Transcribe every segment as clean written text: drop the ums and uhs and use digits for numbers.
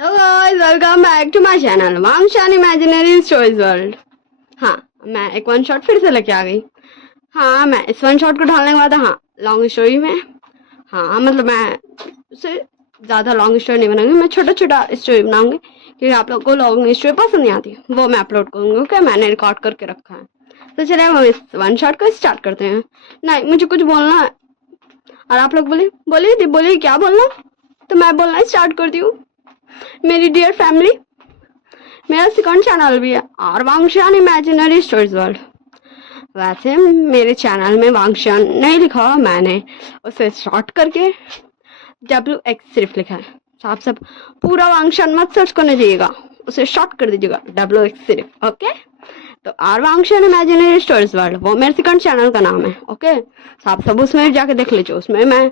तो guys welcome back to my channel Wangshan imaginary stories world. हाँ, मैं एक वन शॉट फिर से लेके आ गई। हाँ, मैं इस वन शॉट को ढालने के बाद हाँ लॉन्ग स्टोरी में मतलब मैं उससे ज़्यादा लॉन्ग स्टोरी नहीं बनाऊंगी, मैं छोटा छोटा स्टोरी बनाऊंगी क्योंकि आप लोग को लॉन्ग स्टोरी पसंद नहीं आती, वो मैं अपलोड करूंगी। ओके, मैंने रिकॉर्ड करके रखा है। तो चलिए हम इस वन शॉट को स्टार्ट करते हैं। नहीं, मुझे कुछ बोलना है और आप लोग बोलिए बोलिए बोलिए क्या बोलना, तो मैं बोलना स्टार्ट करती हूँ। मेरी डियर फैमिली, मेरा सेकंड चैनल भी है और वांगशान इमेजिनरी स्टोरीज वर्ल्ड। वैसे मेरे चैनल में वांगशान नहीं लिखा हुआ, मैंने उसे शॉर्ट करके WX सिर्फ लिखा है। तो आप सब पूरा वांगशान मत सर्च करने जाइएगा, उसे शॉर्ट कर दीजिएगा WX सिर्फ। ओके, तो आर वांगशान इमेजिनरी स्टोरीज वर्ल्ड वो मेरे सेकंड चैनल का नाम है। ओके, तो आप सब उसमें जाके देख लीजिए, उसमें मैं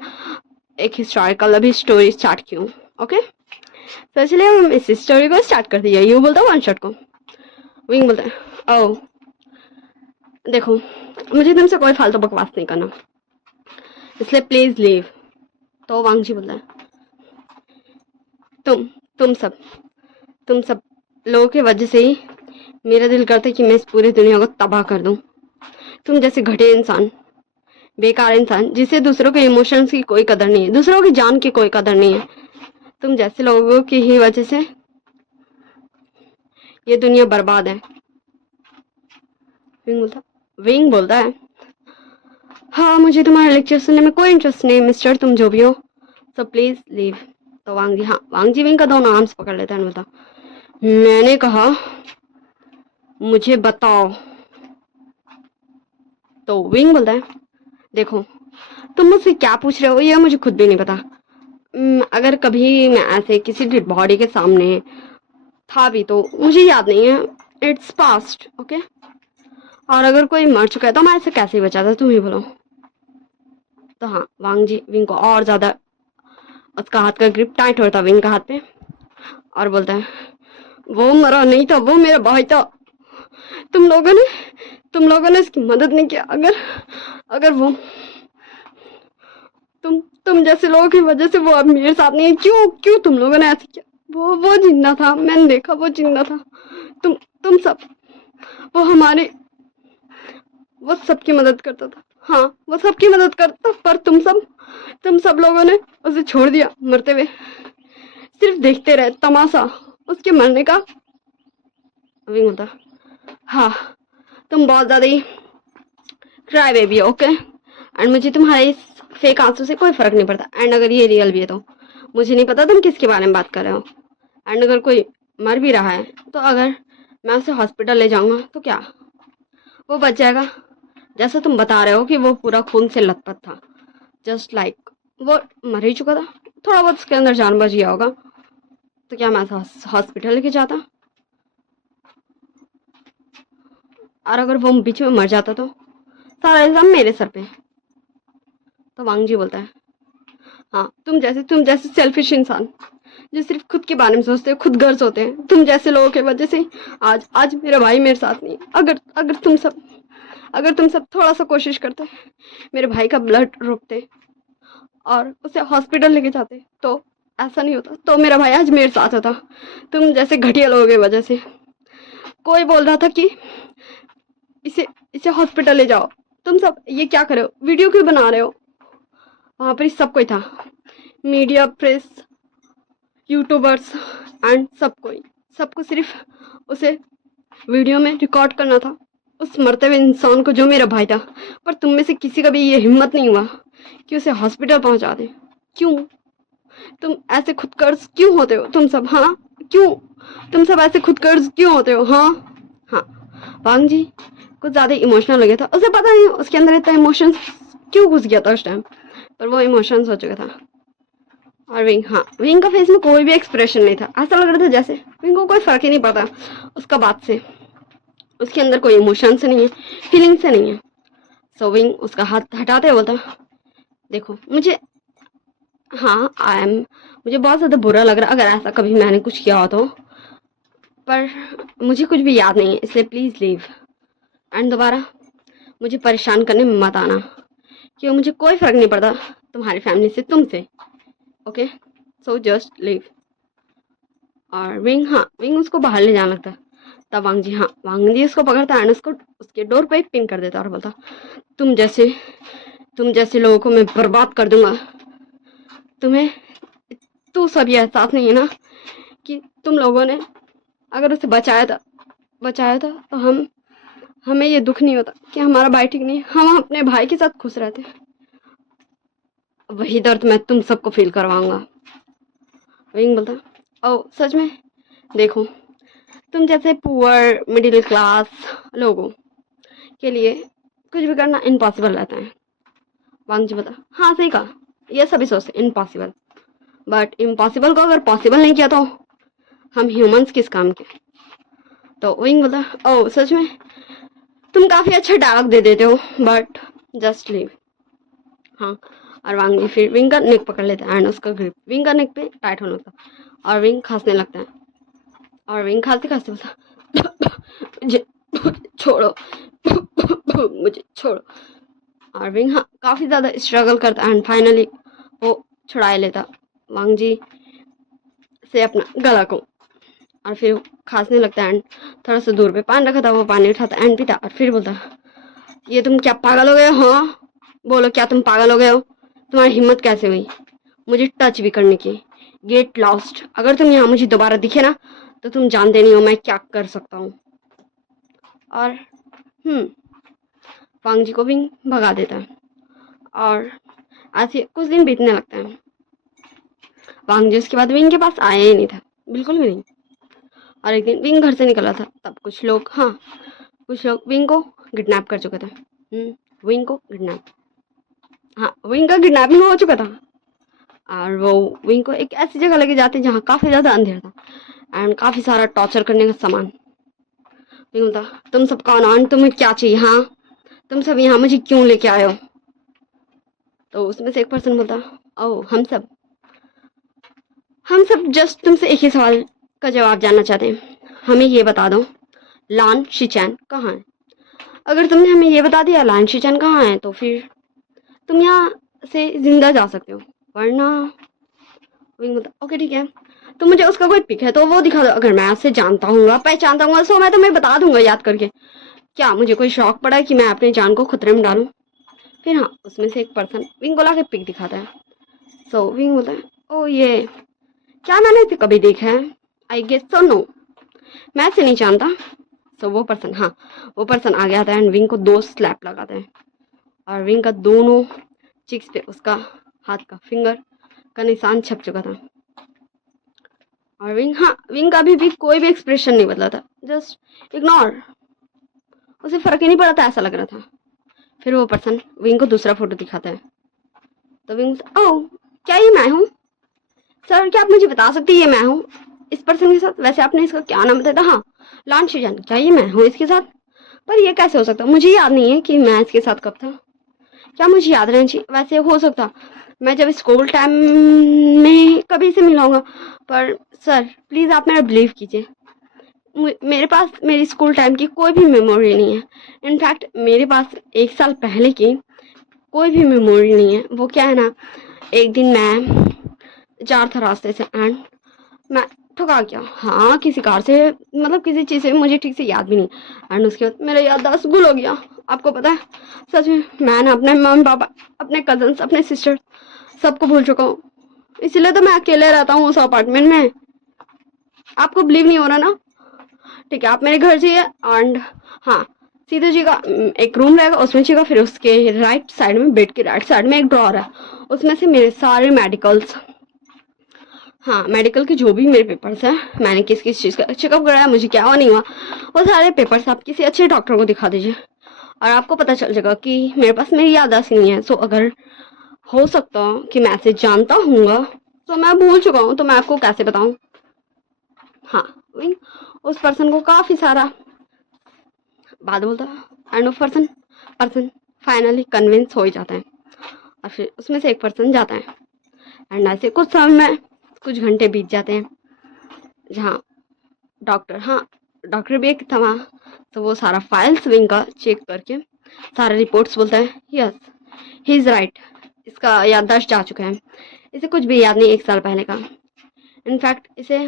एक हिस्टोरिकल अभी स्टोरी स्टार्ट की हूँ। ओके, तो चलिए हम इस स्टोरी को स्टार्ट कर दीजिए। यू बोलता वन शॉट को, विंग बोलता है ओ देखो, मुझे तुमसे कोई फालतू बकवास नहीं करना, इसलिए प्लीज लीव। तो वांग जी बोलता है तुम सब लोगों की वजह से ही मेरा दिल करता है कि मैं इस पूरी दुनिया को तबाह कर दूं। तुम जैसे घटिया इंसान, बेकार इंसान जिसे दूसरों के इमोशंस की कोई कदर नहीं है, दूसरों की जान की कोई कदर नहीं है, तुम जैसे लोगों की ही वजह से ये दुनिया बर्बाद है। विंग बोलता है हाँ, मुझे तुम्हारे लेक्चर सुनने में कोई इंटरेस्ट नहीं मिस्टर, तुम जो भी हो, सो प्लीज लीव। तो वांग जी विंग का दोनों आर्म्स पकड़ लेता है। बोलता मैंने कहा मुझे बताओ। तो विंग बोलता है देखो, तुम मुझसे क्या पूछ रहे हो ये मुझे खुद भी नहीं पता। अगर कभी मैं ऐसे किसी डेड बॉडी के सामने था भी तो मुझे याद नहीं है, इट्स पास्ट। ओके, और अगर कोई मर चुका है तो मैं ऐसे कैसे बचाता, तुम ही बोलो। तो हाँ, वांग जी विंग को और ज्यादा उसका हाथ का ग्रिप टाइट होता विंग का हाथ पे और बोलता है वो मरा नहीं था, वो मेरा भाई था। तुम लोगों ने इसकी मदद नहीं किया। अगर वो तुम जैसे लोगों की वजह से वो अब मेरे साथ नहीं है। क्यों तुम लोगों ने ऐसे किया? वो जिंदा था, मैंने देखा वो जिंदा था। तुम सब, वो हमारे, वो सबकी मदद करता था। हाँ, वो सबकी मदद करता, पर तुम सब लोगों ने उसे छोड़ दिया मरते हुए, सिर्फ देखते रहे तमाशा उसके मरने का। अभी होता हाँ, तुम बहुत ज्यादा ही क्राई बेबी हो। ओके, एंड मुझे तुम्हारे इस फेक आंसू से कोई फर्क नहीं पड़ता, एंड अगर ये रियल भी है तो मुझे नहीं पता तुम किसके बारे में बात कर रहे हो। एंड अगर कोई मर भी रहा है तो अगर मैं उसे हॉस्पिटल ले जाऊंगा तो क्या वो बच जाएगा? जैसा तुम बता रहे हो कि वो पूरा खून से लथपथ था, जस्ट लाइक वो मर ही चुका था, थोड़ा बहुत उसके अंदर जान बच गया होगा, तो क्या मैं हॉस्पिटल लेके जाता? और अगर वो बीच में मर जाता तो सारा इल्जाम मेरे सर पे। तो वांग जी बोलता है हाँ, तुम जैसे सेल्फिश इंसान जो सिर्फ खुद के बारे में सोचते हो, खुद गर्ज होते हैं, तुम जैसे लोगों की वजह से आज मेरा भाई मेरे साथ नहीं है। अगर तुम सब थोड़ा सा कोशिश करते, मेरे भाई का ब्लड रोकते और उसे हॉस्पिटल लेके जाते तो ऐसा नहीं होता, तो मेरा भाई आज मेरे साथ होता। तुम जैसे घटिया लोगों की वजह से कोई बोल रहा था कि इसे इसे हॉस्पिटल ले जाओ, तुम सब ये क्या कर रहे हो, वीडियो क्यों बना रहे हो? वहां पर सब कोई था, मीडिया, प्रेस, यूट्यूबर्स एंड सबको सिर्फ उसे वीडियो में रिकॉर्ड करना था, उस मरते हुए इंसान को जो मेरा भाई था। पर तुम में से किसी का भी ये हिम्मत नहीं हुआ कि उसे हॉस्पिटल पहुंचा दे। क्यों तुम ऐसे खुदगर्ज क्यों होते हो तुम सब? हाँ, क्यों तुम सब ऐसे खुदगर्ज क्यों होते हो? हाँ हाँ, वांग जी कुछ ज्यादा इमोशनल हो गया था, उसे पता नहीं उसके अंदर इतना इमोशंस क्यों घुस गया था उस टाइम, पर वो इमोशंस हो चुका था। और विंग का फेस में कोई भी एक्सप्रेशन नहीं था, ऐसा लग रहा था जैसे विंग को कोई फर्क ही नहीं पड़ा उसका बात से, उसके अंदर कोई इमोशन से नहीं है, फीलिंग से नहीं है। सो विंग उसका हाथ हटाते बोलता देखो मुझे, हाँ आई एम, मुझे बहुत ज्यादा बुरा लग रहा अगर ऐसा कभी मैंने कुछ किया हो तो, पर मुझे कुछ भी याद नहीं है, इसलिए प्लीज लीव एंड दोबारा मुझे परेशान करने में मत आना, क्यों मुझे कोई फर्क नहीं पड़ता तुम्हारी फैमिली से, तुमसे। Okay, so just leave. और विंग, हाँ विंग उसको बाहर ले जाने लगता है। तब वांग जी उसको पकड़ता है एंड उसको उसके डोर पे पिन कर देता है और बोलता, तुम जैसे तुम जैसे लोगों को मैं बर्बाद कर दूंगा। तुम्हें तू सब ये एहसास नहीं है ना कि तुम लोगों ने अगर उसे बचाया था तो हमें ये दुख नहीं होता कि हमारा भाई ठीक नहीं है, हम अपने भाई के साथ खुश रहते। वही दर्द मैं तुम सबको फील करवाऊंगा। विंग बोलता, ओ सच में? देखो, तुम जैसे पुअर मिडिल क्लास लोगों के लिए कुछ भी करना इम्पॉसिबल रहता है। वांग जी बोलता, हाँ सही कहा, ये सभी सोचते इम्पॉसिबल, बट इम्पॉसिबल को अगर पॉसिबल नहीं किया तो हम ह्यूमंस किस काम के। तो विंग बोलता, ओ सच में? तुम काफी अच्छा डायलॉग दे देते हो, बट जस्ट लीव। हाँ, और वांग जी फिर विंग का नेक पकड़ लेता है एंड उसका ग्रिप विंग का नेक पे टाइट होने लगता है और विंग खांसने लगता है। और विंग खांसते खांसते बोलता, मुझे छोड़ो, मुझे छोड़ो। और विंग, हाँ काफी ज्यादा स्ट्रगल करता है एंड फाइनली वो छुड़ा लेता वांग जी से अपना गला को। और फिर खांसने लगता है एंड थोड़ा सा दूर पे पानी रखा था वो पानी उठाता एंड पीता और फिर बोलता, ये तुम क्या पागल हो गए हो? हाँ बोलो, क्या तुम पागल हो गए हो? तुम्हारी हिम्मत कैसे हुई मुझे टच भी करने की? गेट लॉस्ट, अगर तुम यहाँ मुझे दोबारा दिखे ना तो तुम जानते नहीं हो मैं क्या कर सकता हूँ। और वांग जी को भी भगा देता है और ऐसे कुछ दिन बीतने लगता है। वांग जी उसके बाद विंग के पास आया ही नहीं था, बिल्कुल भी नहीं। और एक दिन विंग घर से निकला था तब कुछ लोग विंग को किडनैप कर चुके थे। विंग को किडनैप, हाँ विंग का किडनैपिंग हो चुका था और वो विंग को एक ऐसी जगह लेके जाते जहाँ काफी ज्यादा अंधेरा था एंड काफी सारा टॉर्चर करने का सामान। विंग बोलता, तुम सब कौन हो? तुम्हें क्या चाहिए? हाँ तुम सब यहाँ मुझे क्यों लेके आए हो? तो उसमें से एक पर्सन बोलता, ओ हम सब जस्ट तुमसे एक ही सवाल का जवाब जानना चाहते हैं। हमें ये बता दो, लान शिचैन कहाँ है? अगर तुमने हमें ये बता दिया लान शिचैन कहाँ है तो फिर तुम यहाँ से जिंदा जा सकते हो, वरना। विंग बोलता, ओके ठीक है, तो मुझे उसका कोई पिक है तो वो दिखा दो, अगर मैं उससे जानता हूँ पहचानता हूँ सो मैं तुम्हें बता दूंगा याद करके। क्या मुझे कोई शौक पड़ा है कि मैं अपनी जान को खतरे में डालूं? फिर हाँ उसमें से एक पर्सन विंग को लाके पिक दिखाता है। सो विंग बोलता है, ओ ये क्या मैंने इसे कभी देखा है? आई गेस सो नो, मैं इसे नहीं जानता। सो वो पर्सन आ गया था एंड विंग को 2 स्लैप लगाता है और विंग का दोनों चिक्स पे उसका हाथ का फिंगर का निशान छप चुका था। और विंग का भी कोई भी एक्सप्रेशन नहीं बदला था, जस्ट इग्नोर, उसे फर्क ही नहीं पड़ा था ऐसा लग रहा था। फिर वो पर्सन विंग को दूसरा फोटो दिखाता है तो विंग, ओह क्या ये मैं हूँ? सर क्या आप मुझे बता सकते हैं ये मैं हूँ इस पर्सन के साथ? वैसे आपने इसका क्या नाम बताया था? हाँ लान शिजान, क्या ये मैं हूँ इसके साथ? पर ये कैसे हो सकता? मुझे याद नहीं है कि मैं इसके साथ कब था, क्या मुझे याद रहना चाहिए? वैसे हो सकता मैं जब स्कूल टाइम में कभी से मिला होगा, पर सर प्लीज़ आप मेरा बिलीव कीजिए, मेरे पास मेरी स्कूल टाइम की कोई भी मेमोरी नहीं है। इनफैक्ट मेरे पास 1 साल पहले की कोई भी मेमोरी नहीं है। वो क्या है ना, एक दिन मैं जा रहा था रास्ते से एंड मैं ठुका गया, हाँ किसी कार से, मतलब किसी चीज़ से, मुझे ठीक से याद भी नहीं। एंड उसके बाद मेरा याददाश्त गुल हो गया। आपको पता है सच में मैं ना अपने मम्मी पापा, अपने कजन्स, अपने सिस्टर सबको भूल चुका हूँ, इसलिए तो मैं अकेले रहता हूँ उस अपार्टमेंट में। आपको बिलीव नहीं हो रहा ना? ठीक है आप मेरे घर जाइए एंड हाँ सीधे जी का एक रूम रहेगा उसमें जी का, फिर उसके राइट साइड में, बेड के राइट साइड में एक ड्रॉर है, उसमें से मेरे सारे मेडिकल्स, हाँ मेडिकल के जो भी मेरे पेपर्स हैं, मैंने किस किस चीज़ का चेकअप कराया, मुझे क्या हुआ नहीं हुआ, वो सारे पेपर्स आप किसी अच्छे डॉक्टर को दिखा दीजिए और आपको पता चल जाएगा कि मेरे पास मेरी याददाश्त नहीं है। सो अगर हो सकता कि मैं ऐसे जानता हूँ तो मैं भूल चुका हूँ, तो मैं आपको कैसे बताऊँ? हाँ वही उस पर्सन को काफ़ी सारा बात बोलता एंड वो पर्सन फाइनली कन्विंस हो ही जाता है और फिर उसमें से एक पर्सन जाता है एंड ऐसे कुछ समय में कुछ घंटे बीत जाते हैं जहाँ डॉक्टर भी एक था वहाँ। तो वो सारा फाइल्स विंग का चेक करके सारे रिपोर्ट्स बोलता है, यस ही इज़ राइट, इसका याददाश्त जा चुका है, इसे कुछ भी याद नहीं 1 साल पहले का। इनफैक्ट इसे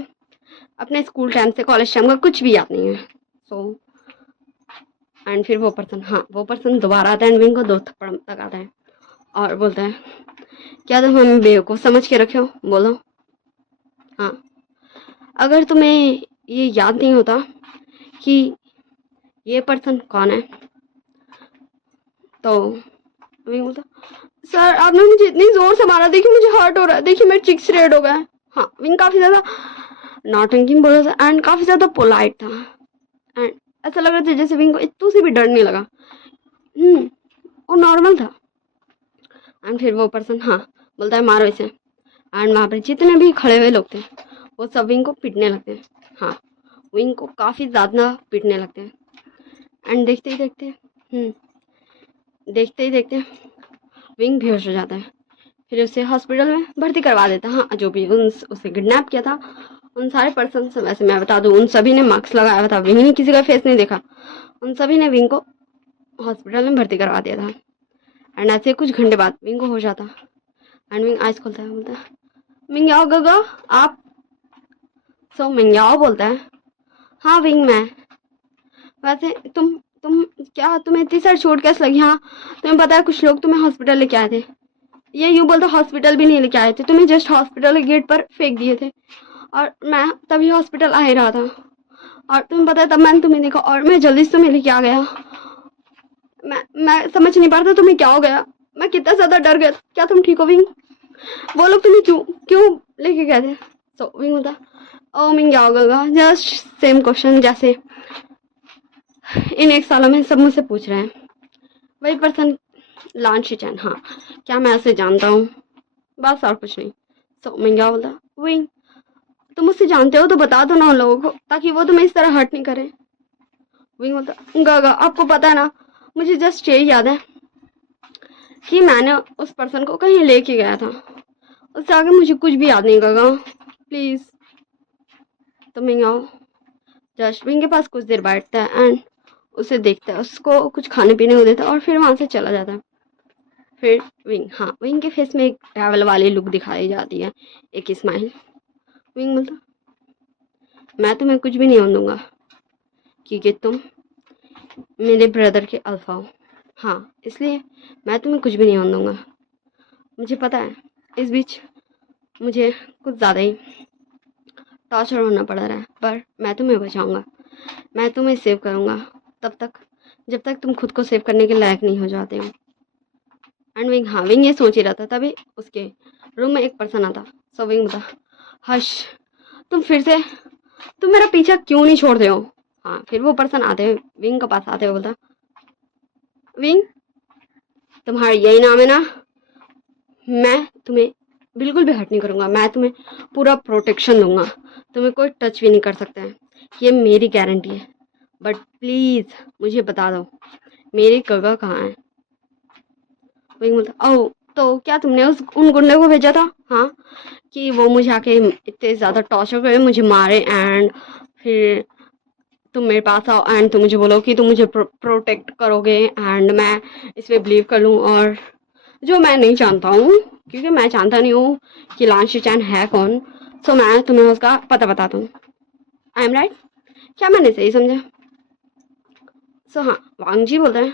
अपने स्कूल टाइम से कॉलेज टाइम का कुछ भी याद नहीं है। सो एंड फिर वो पर्सन दोबारा आता है एंड विंग को 2 थप्पड़ लगाता है और बोलता है, क्या तुम हमें बेवकूफ़ समझ के रखे हो? बोलो। हाँ, अगर तुम्हें ये याद नहीं होता कि ये पर्सन कौन है तो विंग बोलता, सर आपने मुझे इतनी जोर से मारा, देखिए मुझे हर्ट हो रहा है, देखिए मेरे चिक्स रेड हो गए हैं। हाँ, विंग काफ़ी ज़्यादा नौटंकी में बोल रहा था एंड काफ़ी ज़्यादा पोलाइट था एंड ऐसा लग रहा था जैसे विंग को इतू से भी डर नहीं लगा। वो नॉर्मल था। एंड फिर वो पर्सन बोलता है मारो इसे एंड वहाँ पर जितने भी खड़े हुए लोग थे वो सब विंग को पीटने लगते हैं। हाँ, विंग को काफ़ी ज़्यादा पीटने लगते हैं एंड देखते ही देखते विंग बेहोश हो जाता है। फिर उसे हॉस्पिटल में भर्ती करवा देता है। हाँ, जो भी उसे किडनैप किया था उन सारे पर्सन से, वैसे मैं बता दूँ, उन सभी ने मास्क लगाया हुआ था, विंग ने किसी का फेस नहीं देखा। उन सभी ने विंग को हॉस्पिटल में भर्ती करवा दिया था एंड ऐसे कुछ घंटे बाद विंग को हो जाता एंड विंग आइज खोलता है, बोलता है मिंग्याओ गगा आप। सो मिंग्याओ बोलता है, हाँ विंग मैं। वैसे तुम तुम्हें इतनी सारी चोट कैसे लगी? हाँ, तुम्हें पता है कुछ लोग तुम्हें हॉस्पिटल लेके आए थे। ये यूँ बोलते हॉस्पिटल भी नहीं लेके आए थे, तुम्हें जस्ट हॉस्पिटल के गेट पर फेंक दिए थे और मैं तभी हॉस्पिटल आ ही रहा था और तुम्हें पता है तब मैंने तुम्हें देखा और मैं जल्दी से तुम्हें लेके आ गया। मैं समझ नहीं पा रहा था तुम्हें क्या हो गया, मैं कितना ज़्यादा डर गया। क्या तुम ठीक हो विंग? वो लोग तुम्हें क्यों लेके गए थे? सो विंग होता, ओ मिंग क्या होगा, जस्ट सेम क्वेश्चन जैसे इन 1 सालों में सब मुझसे पूछ रहे हैं। वही पर्सन लान शिचैन, हाँ क्या मैं उसे जानता हूँ? बस और कुछ नहीं। सो मिंग क्या बोलता, विंग तुम मुझसे जानते हो तो बता दो ना उन लोगों को ताकि वो तुम्हें इस तरह हर्ट नहीं करे। विंग बोलता, गागा आपको पता है ना, मुझे जस्ट यही याद है कि मैंने उस पर्सन को कहीं लेके गया था, उससे आगे मुझे कुछ भी याद नहीं। गागा प्लीज़। तो मिंग आओ जस्ट विंग के पास कुछ देर बैठता है एंड उसे देखता है, उसको कुछ खाने पीने को देता है और फिर वहाँ से चला जाता है। फिर विंग के फेस में एक ट्रैवल वाली लुक दिखाई जाती है, एक स्माइल। विंग बोलता, मैं तुम्हें कुछ भी नहीं होने दूंगा क्योंकि तुम मेरे ब्रदर के अल्फा हो। हाँ, इसलिए मैं तुम्हें कुछ भी नहीं होने दूंगा। मुझे पता है इस बीच मुझे कुछ ज़्यादा ही टॉर्चर होना पड़ रहा है पर मैं तुम्हें बचाऊंगा, मैं तुम्हें सेव करूंगा तब तक जब तक तुम खुद को सेव करने के लायक नहीं हो जाते हो। एंड विंग ये सोच ही रहा था तभी उसके रूम में एक पर्सन आता। सो विंग बता, हश तुम मेरा पीछा क्यों नहीं छोड़ते हो? हाँ, फिर वो पर्सन आते हैं विंग के पास आते हुए बोलता, विंग तुम्हारा यही नाम है ना? मैं तुम्हें बिल्कुल भी हर्ट नहीं करूँगा, मैं तुम्हें पूरा प्रोटेक्शन दूंगा, तुम्हें कोई टच भी नहीं कर सकता है, ये मेरी गारंटी है। बट प्लीज़ मुझे बता दो मेरी गगा कहाँ है? विंग बोलता, ओह तो क्या तुमने उन गुंडे को भेजा था? हाँ, कि वो मुझे आके इतने ज़्यादा टॉर्चर करे, मुझे मारे एंड फिर तुम मेरे पास आओ एंड तुम मुझे बोलो कि तुम मुझे प्रोटेक्ट करोगे एंड मैं इस पर बिलीव कर लूँ, और जो मैं नहीं जानता हूँ क्योंकि मैं जानता नहीं हूँ कि लान शिचैन है कौन। सो मैं तुम्हें उसका पता बताता हूँ। I am right? क्या मैंने सही समझा? सो हाँ, वांग जी बोलते हैं,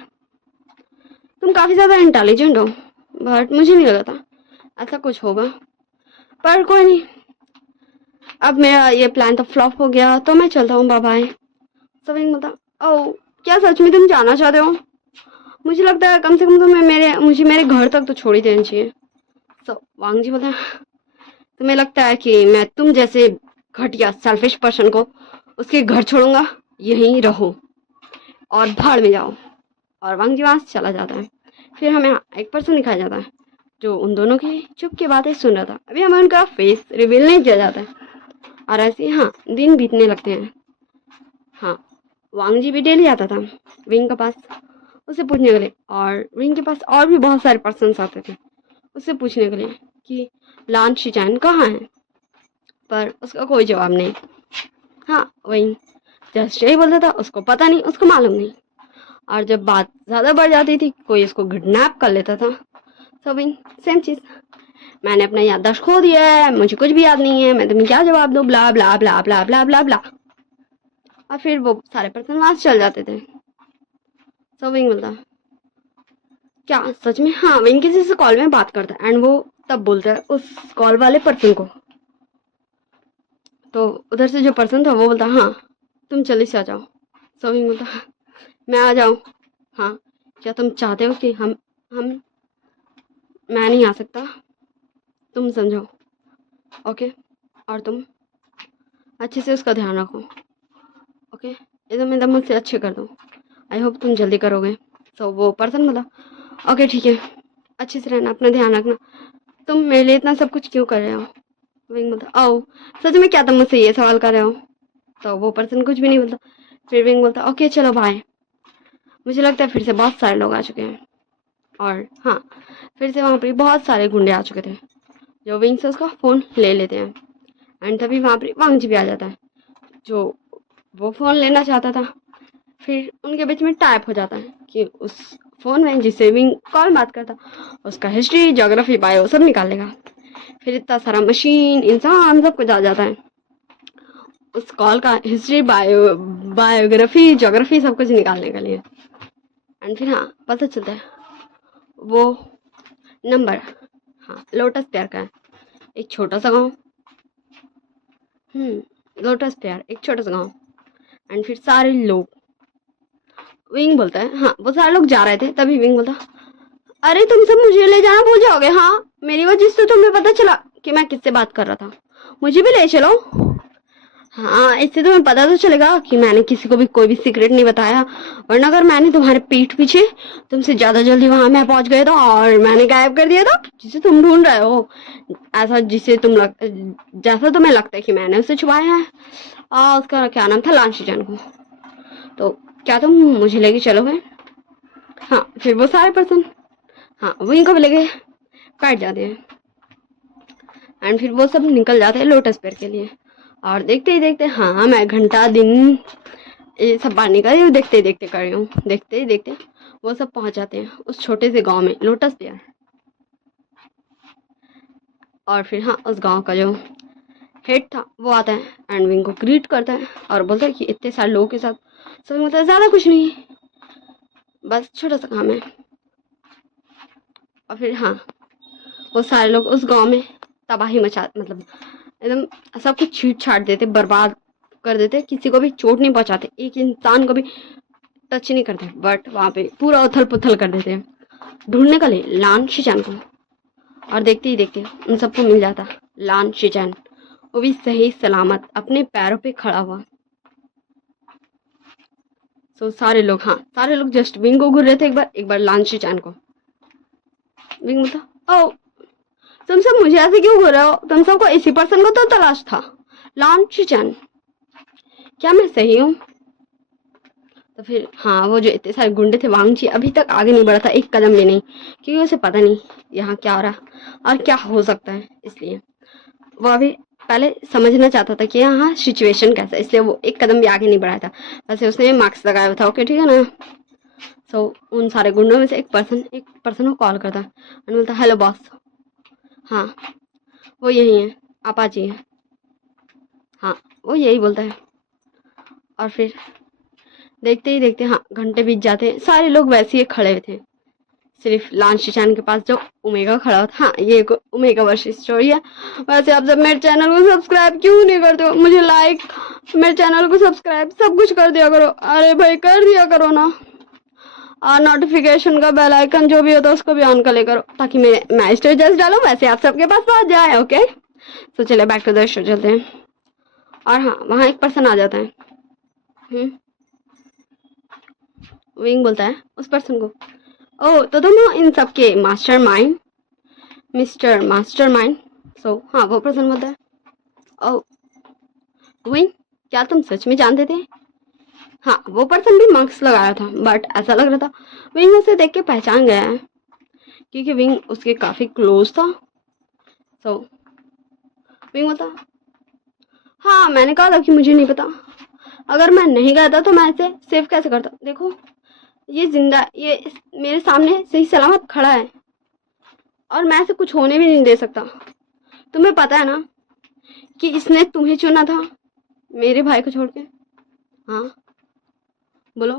तुम काफ़ी ज़्यादा इंटेलिजेंट हो बट मुझे नहीं लगा था ऐसा कुछ होगा, पर कोई नहीं, अब मेरा ये प्लान तो फ्लॉप हो गया तो मैं चलता हूँ, बाय बाय। सब बता, ओह क्या सच में तुम जाना चाहते हो? मुझे लगता है कम से कम तुम्हें मुझे मेरे घर तक तो छोड़ ही देना चाहिए। सो वांग जी बोलते हैं, तुम्हें लगता है कि मैं तुम जैसे घटिया सेल्फिश पर्सन को उसके घर छोड़ूंगा? यहीं रहो और भाड़ में जाओ। और वांग जी वहाँ से चला जाता है। फिर हमें एक पर्सन दिखाया जाता है जो उन दोनों की चुप की बातें सुन रहा था। अभी हमें उनका फेस रिवील नहीं किया जाता है और ऐसे दिन बीतने लगते हैं। वांग जी भी डेली आता था विंग के पास उसे पूछने के लिए, और विंग के पास और भी बहुत सारे पर्सन्स आते थे उससे पूछने के लिए कि लान शिचैन कहाँ है, पर उसका कोई जवाब नहीं। विंग जस्ट यही बोलता था, उसको पता नहीं, उसको मालूम नहीं। और जब बात ज़्यादा बढ़ जाती थी कोई इसको किडनैप कर लेता था तो विंग सेम चीज़, मैंने अपना याददाश्त खो दिया है, मुझे कुछ भी याद नहीं है, मैं तुम्हें क्या जवाब दूँ, ब्ला ब्ला ब्ला ब्ला ब्ला ब्ला ब्ला। और फिर वो सारे पर्सन वहां से चल जाते थे। सो विंग बोलता क्या सच में? हाँ, विंग किसी से कॉल में बात करता है एंड वो तब बोलता है उस कॉल वाले पर्सन को। तो उधर से जो पर्सन था वो बोलता हाँ तुम जल्दी से आ जाओ। सो विंग बोलता मैं आ जाऊँ? हाँ, क्या तुम चाहते हो कि हम मैं नहीं आ सकता, तुम समझो, ओके? और तुम अच्छे से उसका ध्यान रखो, ओके? एकदम मुझसे अच्छे कर दो, आई होप तुम जल्दी करोगे। तो वो पर्सन बोला ओके ठीक है, अच्छे से रहना, अपना ध्यान रखना, तुम मेरे लिए इतना सब कुछ क्यों कर रहे हो? विंग बोलता ओ सच में क्या तुम मुझसे ये सवाल कर रहे हो? तो वो पर्सन कुछ भी नहीं बोलता। फिर विंग बोलता ओके चलो बाय। मुझे लगता है फिर से बहुत सारे लोग आ चुके हैं और हाँ, फिर से वहाँ पर बहुत सारे गुंडे आ चुके थे जो विंग से उसका फ़ोन ले लेते हैं। एंड तभी वहाँ पर वांग जी भी आ जाता है जो वो फ़ोन लेना चाहता था। फिर उनके बीच में टाइप हो जाता है कि उस फ़ोन में जिससे विंग कॉल बात करता उसका हिस्ट्री, ज्योग्राफी, बायो सब निकाल लेगा। फिर इतना सारा मशीन, इंसान सब कुछ आ जाता है, उस कॉल का हिस्ट्री, बायोग्राफी, ज्योग्राफी सब कुछ निकालने के लिए। एंड फिर हाँ, पता चलता है वो नंबर हाँ लोटस पेयर का है, एक छोटा सा गाँव। लोटस पेयर एक छोटा सा गाँव। एंड फिर सारे लोग, विंग बोलता है हाँ वो सारे लोग जा रहे थे, तभी विंग बोलता अरे तुम सब मुझे ले जाना भूल जाओगे? हाँ, मेरी वजह से तुम्हें पता चला कि मैं किससे बात कर रहा था, मुझे भी ले चलो। हाँ, इससे तुम्हें पता तो चलेगा कि मैंने किसी को भी कोई भी सीक्रेट नहीं बताया, वरना अगर मैंने तुम्हारे पीठ पीछे तुमसे ज्यादा जल्दी वहां मैं पहुंच गया था और मैंने गायब कर दिया था जिसे तुम ढूंढ रहे हो, ऐसा जैसा तुम्हें लगता है कि मैंने उसे छुपाया है। उसका क्या नाम था, लांशीचन को। तो क्या तुम मुझे लेके चलोगे? हाँ, फिर वो सारे पर्सन हाँ वहीं को लेके बैठ जाते हैं एंड फिर वो सब निकल जाते हैं लोटस पेड़ के लिए। और देखते ही देखते हाँ मैं घंटा दिन ये सब बात नहीं कर रही हूँ, देखते ही देखते कर रही हूँ, देखते ही देखते वो सब पहुंच जाते हैं उस छोटे से गांव में, लोटस पेड़। और फिर हाँ, उस गांव का जो हेड था वो आता है एंड विंग को ग्रीट करता है और बोलता है कि इतने सारे लोगों के साथ सब मतलब ज़्यादा कुछ नहीं, बस छोटा सा काम है। और फिर हाँ, वो सारे लोग उस गांव में तबाही मचा, मतलब एकदम सब कुछ छीट छाट देते, बर्बाद कर देते, किसी को भी चोट नहीं पहुंचाते, एक इंसान को भी टच नहीं करते, बट वहाँ पे पूरा उथल पुथल कर देते हैं ढूंढने के लिए लान शिचैन को। और देखते ही देखते उन सबको मिल जाता लान शिचैन, वो भी सही सलामत अपने पैरों पे खड़ा हुआ। सो सारे लोग जस्ट विंग को घूर रहे थे, एक बार लान शिचैन को। विंग बोलता ओ तुम सब मुझे ऐसे क्यों घूर रहे हो? तुम सबको इसी पर्सन को तो तलाश था, लान शिचैन, क्या मैं सही हूँ? तो फिर हाँ, वो जो इतने सारे गुंडे थे, वांग जी अभी तक आगे नहीं बढ़ा था, एक कदम भी नहीं, क्योंकि उसे पता नहीं यहाँ क्या हो रहा और क्या हो सकता है, इसलिए वो अभी पहले समझना चाहता था कि यहाँ सिचुएशन कैसा है, इसलिए वो एक कदम भी आगे नहीं बढ़ाया था। वैसे उसने मास्क लगाया हुआ था, ओके ठीक है ना। सो उन सारे गुंडों में से एक पर्सन को कॉल करता है और बोलता हेलो बॉस। हाँ, वो यही है, आप आ जाइए। हाँ, वो यही बोलता है। और फिर देखते ही देखते हाँ घंटे बीत जाते हैं, सारे लोग वैसे ही खड़े थे, सिर्फ लान शिचान के पास जो ओमेगा खड़ा होता। हाँ, ये एक ओमेगा वर्सेस स्टोरी है। वैसे आप सब मेरे चैनल को सब्सक्राइब क्यों नहीं करते हो? मुझे लाइक, मेरे चैनल को सब्सक्राइब सब कुछ कर दिया करो। अरे भाई कर दिया करो ना। और नोटिफिकेशन का बेल आइकन जो भी होता है उसको भी ऑन कर ले करो, ताकि मैं स्टोरी जस्ट डालूं वैसे आप सबके पास पहुंच जाए, ओके? तो चले बैक टू द शो चलते हैं। और हाँ, वहाँ एक पर्सन आ जाता है। विंग बोलता है उस पर्सन को ओ तो तुम हो इन सब के मास्टरमाइंड, मिस्टर मास्टरमाइंड। सो हाँ, वो पर्सन बोलता है ओ विंग, क्या तुम सच में जानते थे? हाँ, वो पर्सन भी मास्क लगाया था, बट ऐसा लग रहा था विंग उसे देख के पहचान गया है, क्योंकि विंग उसके काफी क्लोज था। सो विंग बोलता हाँ, मैंने कहा था कि मुझे नहीं पता, अगर मैं नहीं गया था तो मैं इसे सेव कैसे करता? देखो ये जिंदा, ये मेरे सामने सही सलामत खड़ा है, और मैं ऐसे कुछ होने भी नहीं दे सकता। तुम्हें पता है ना कि इसने तुम्हें चुना था मेरे भाई को छोड़ के। हाँ बोलो,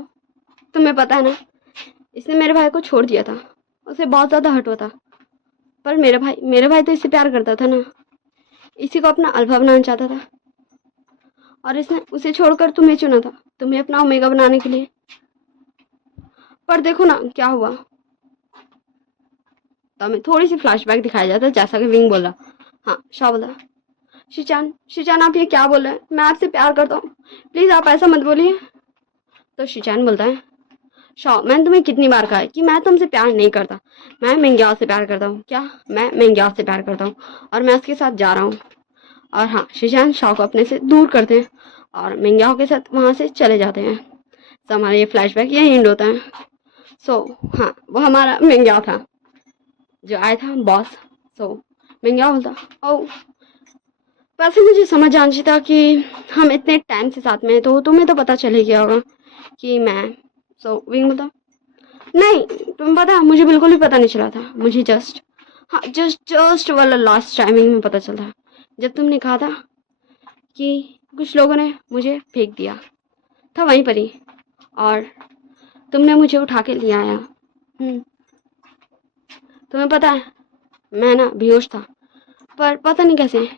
तुम्हें पता है ना इसने मेरे भाई को छोड़ दिया था, उसे बहुत ज़्यादा हर्ट हुआ था। पर मेरे भाई तो इससे प्यार करता था ना, इसी को अपना अल्फा बनाना चाहता था, और इसने उसे छोड़कर तुम्हें चुना था, तुम्हें अपना ओमेगा बनाने के लिए। पर देखो ना क्या हुआ। तो हमें थोड़ी सी फ्लैशबैक दिखाया जाता है, जैसा कि विंग बोला। हाँ शाह बोला, शिचान शिचान आप ये क्या बोल रहे हैं, मैं आपसे प्यार करता हूँ, प्लीज़ आप ऐसा मत बोलिए। तो शिचान बोलता है, शाह मैंने तुम्हें कितनी बार कहा है कि मैं तुमसे प्यार नहीं करता, मैं मिंग्याओ से प्यार करता हूँ। क्या? मैं मिंग्याओ से प्यार करता हूँ और मैं उसके साथ जा रहा हूँ। और हाँ, शिचान शाह को अपने से दूर करते हैं और मिंग्याओ के साथ वहाँ से चले जाते हैं। तो हमारा ये फ्लैशबैक यही एंड होता है। सो हाँ, वो हमारा मिंग्याओ था जो आया था बॉस। सो मिंग्याओ बोलता, ओ वैसे मुझे समझ आ रही था कि हम इतने टाइम से साथ में हैं, तो तुम्हें तो पता चल ही गया होगा कि मैं। सो विंग बोलता, नहीं तुम्हें पता है, मुझे बिल्कुल भी पता नहीं चला था, मुझे जस्ट वाला लास्ट टाइमिंग में पता चला जब तुमने कहा था कि कुछ लोगों ने मुझे फेंक दिया था वहीं पर ही, और तुमने मुझे उठा के ले आया। तुम्हें पता है मैं ना बेहोश था, पर पता नहीं कैसे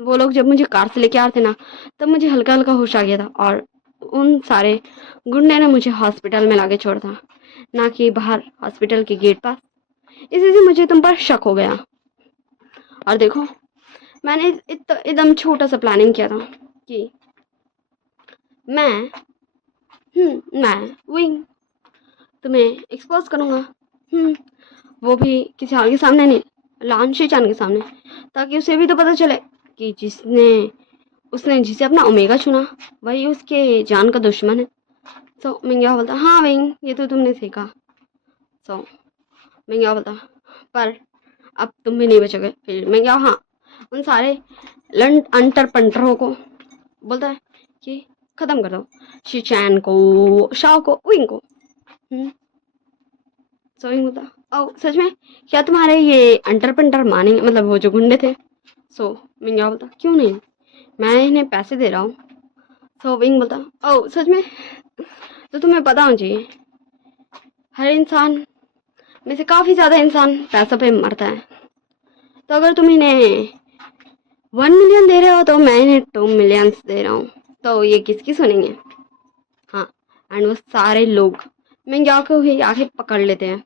वो लोग जब मुझे कार से लेके आ रहे थे ना, तब मुझे हल्का हल्का होश आ गया था, और उन सारे गुंडे ने मुझे हॉस्पिटल में लाके छोड़ा था, ना कि बाहर हॉस्पिटल के गेट पास। इसी से मुझे तुम पर शक हो गया। और देखो मैंने एकदम छोटा सा प्लानिंग किया था कि मैं मैं विंग तुम्हें एक्सपोज करूँगा, वो भी किसी और के सामने नहीं, लान शीचान के सामने, ताकि उसे भी तो पता चले कि उसने जिसे अपना ओमेगा चुना वही उसके जान का दुश्मन है। सो मिंग्याओ बोलता, हाँ विंग ये तो तुमने सीखा। सो मिंग्याओ बोलता, पर अब तुम भी नहीं बचोगे। फिर मिंग्याओ हाँ उन सारे अंटर पंटरों को बोलता है कि खत्म कर दो, शीचैन को, शाओ को, विंग को। सो विंग बोलता, ओ सच में क्या तुम्हारे ये अंटर पंटर मानेंगे, मतलब वो जो गुंडे थे? सो मिंग्याओ बोलता, क्यों नहीं, मैं इन्हें पैसे दे रहा हूँ। सो विंग बोलता, ओ सच में, तो तुम्हें पता होना चाहिए हर इंसान में से काफ़ी ज़्यादा इंसान पैसों पे मरता है। तो अगर तुम इन्हें 1 मिलियन दे रहे हो तो मैं इन्हें 2 मिलियंस दे रहा हूँ, तो ये किसकी सुनेंगे? हाँ, एंड वो सारे लोग मिंग्याओ को ही आके पकड़ लेते हैं।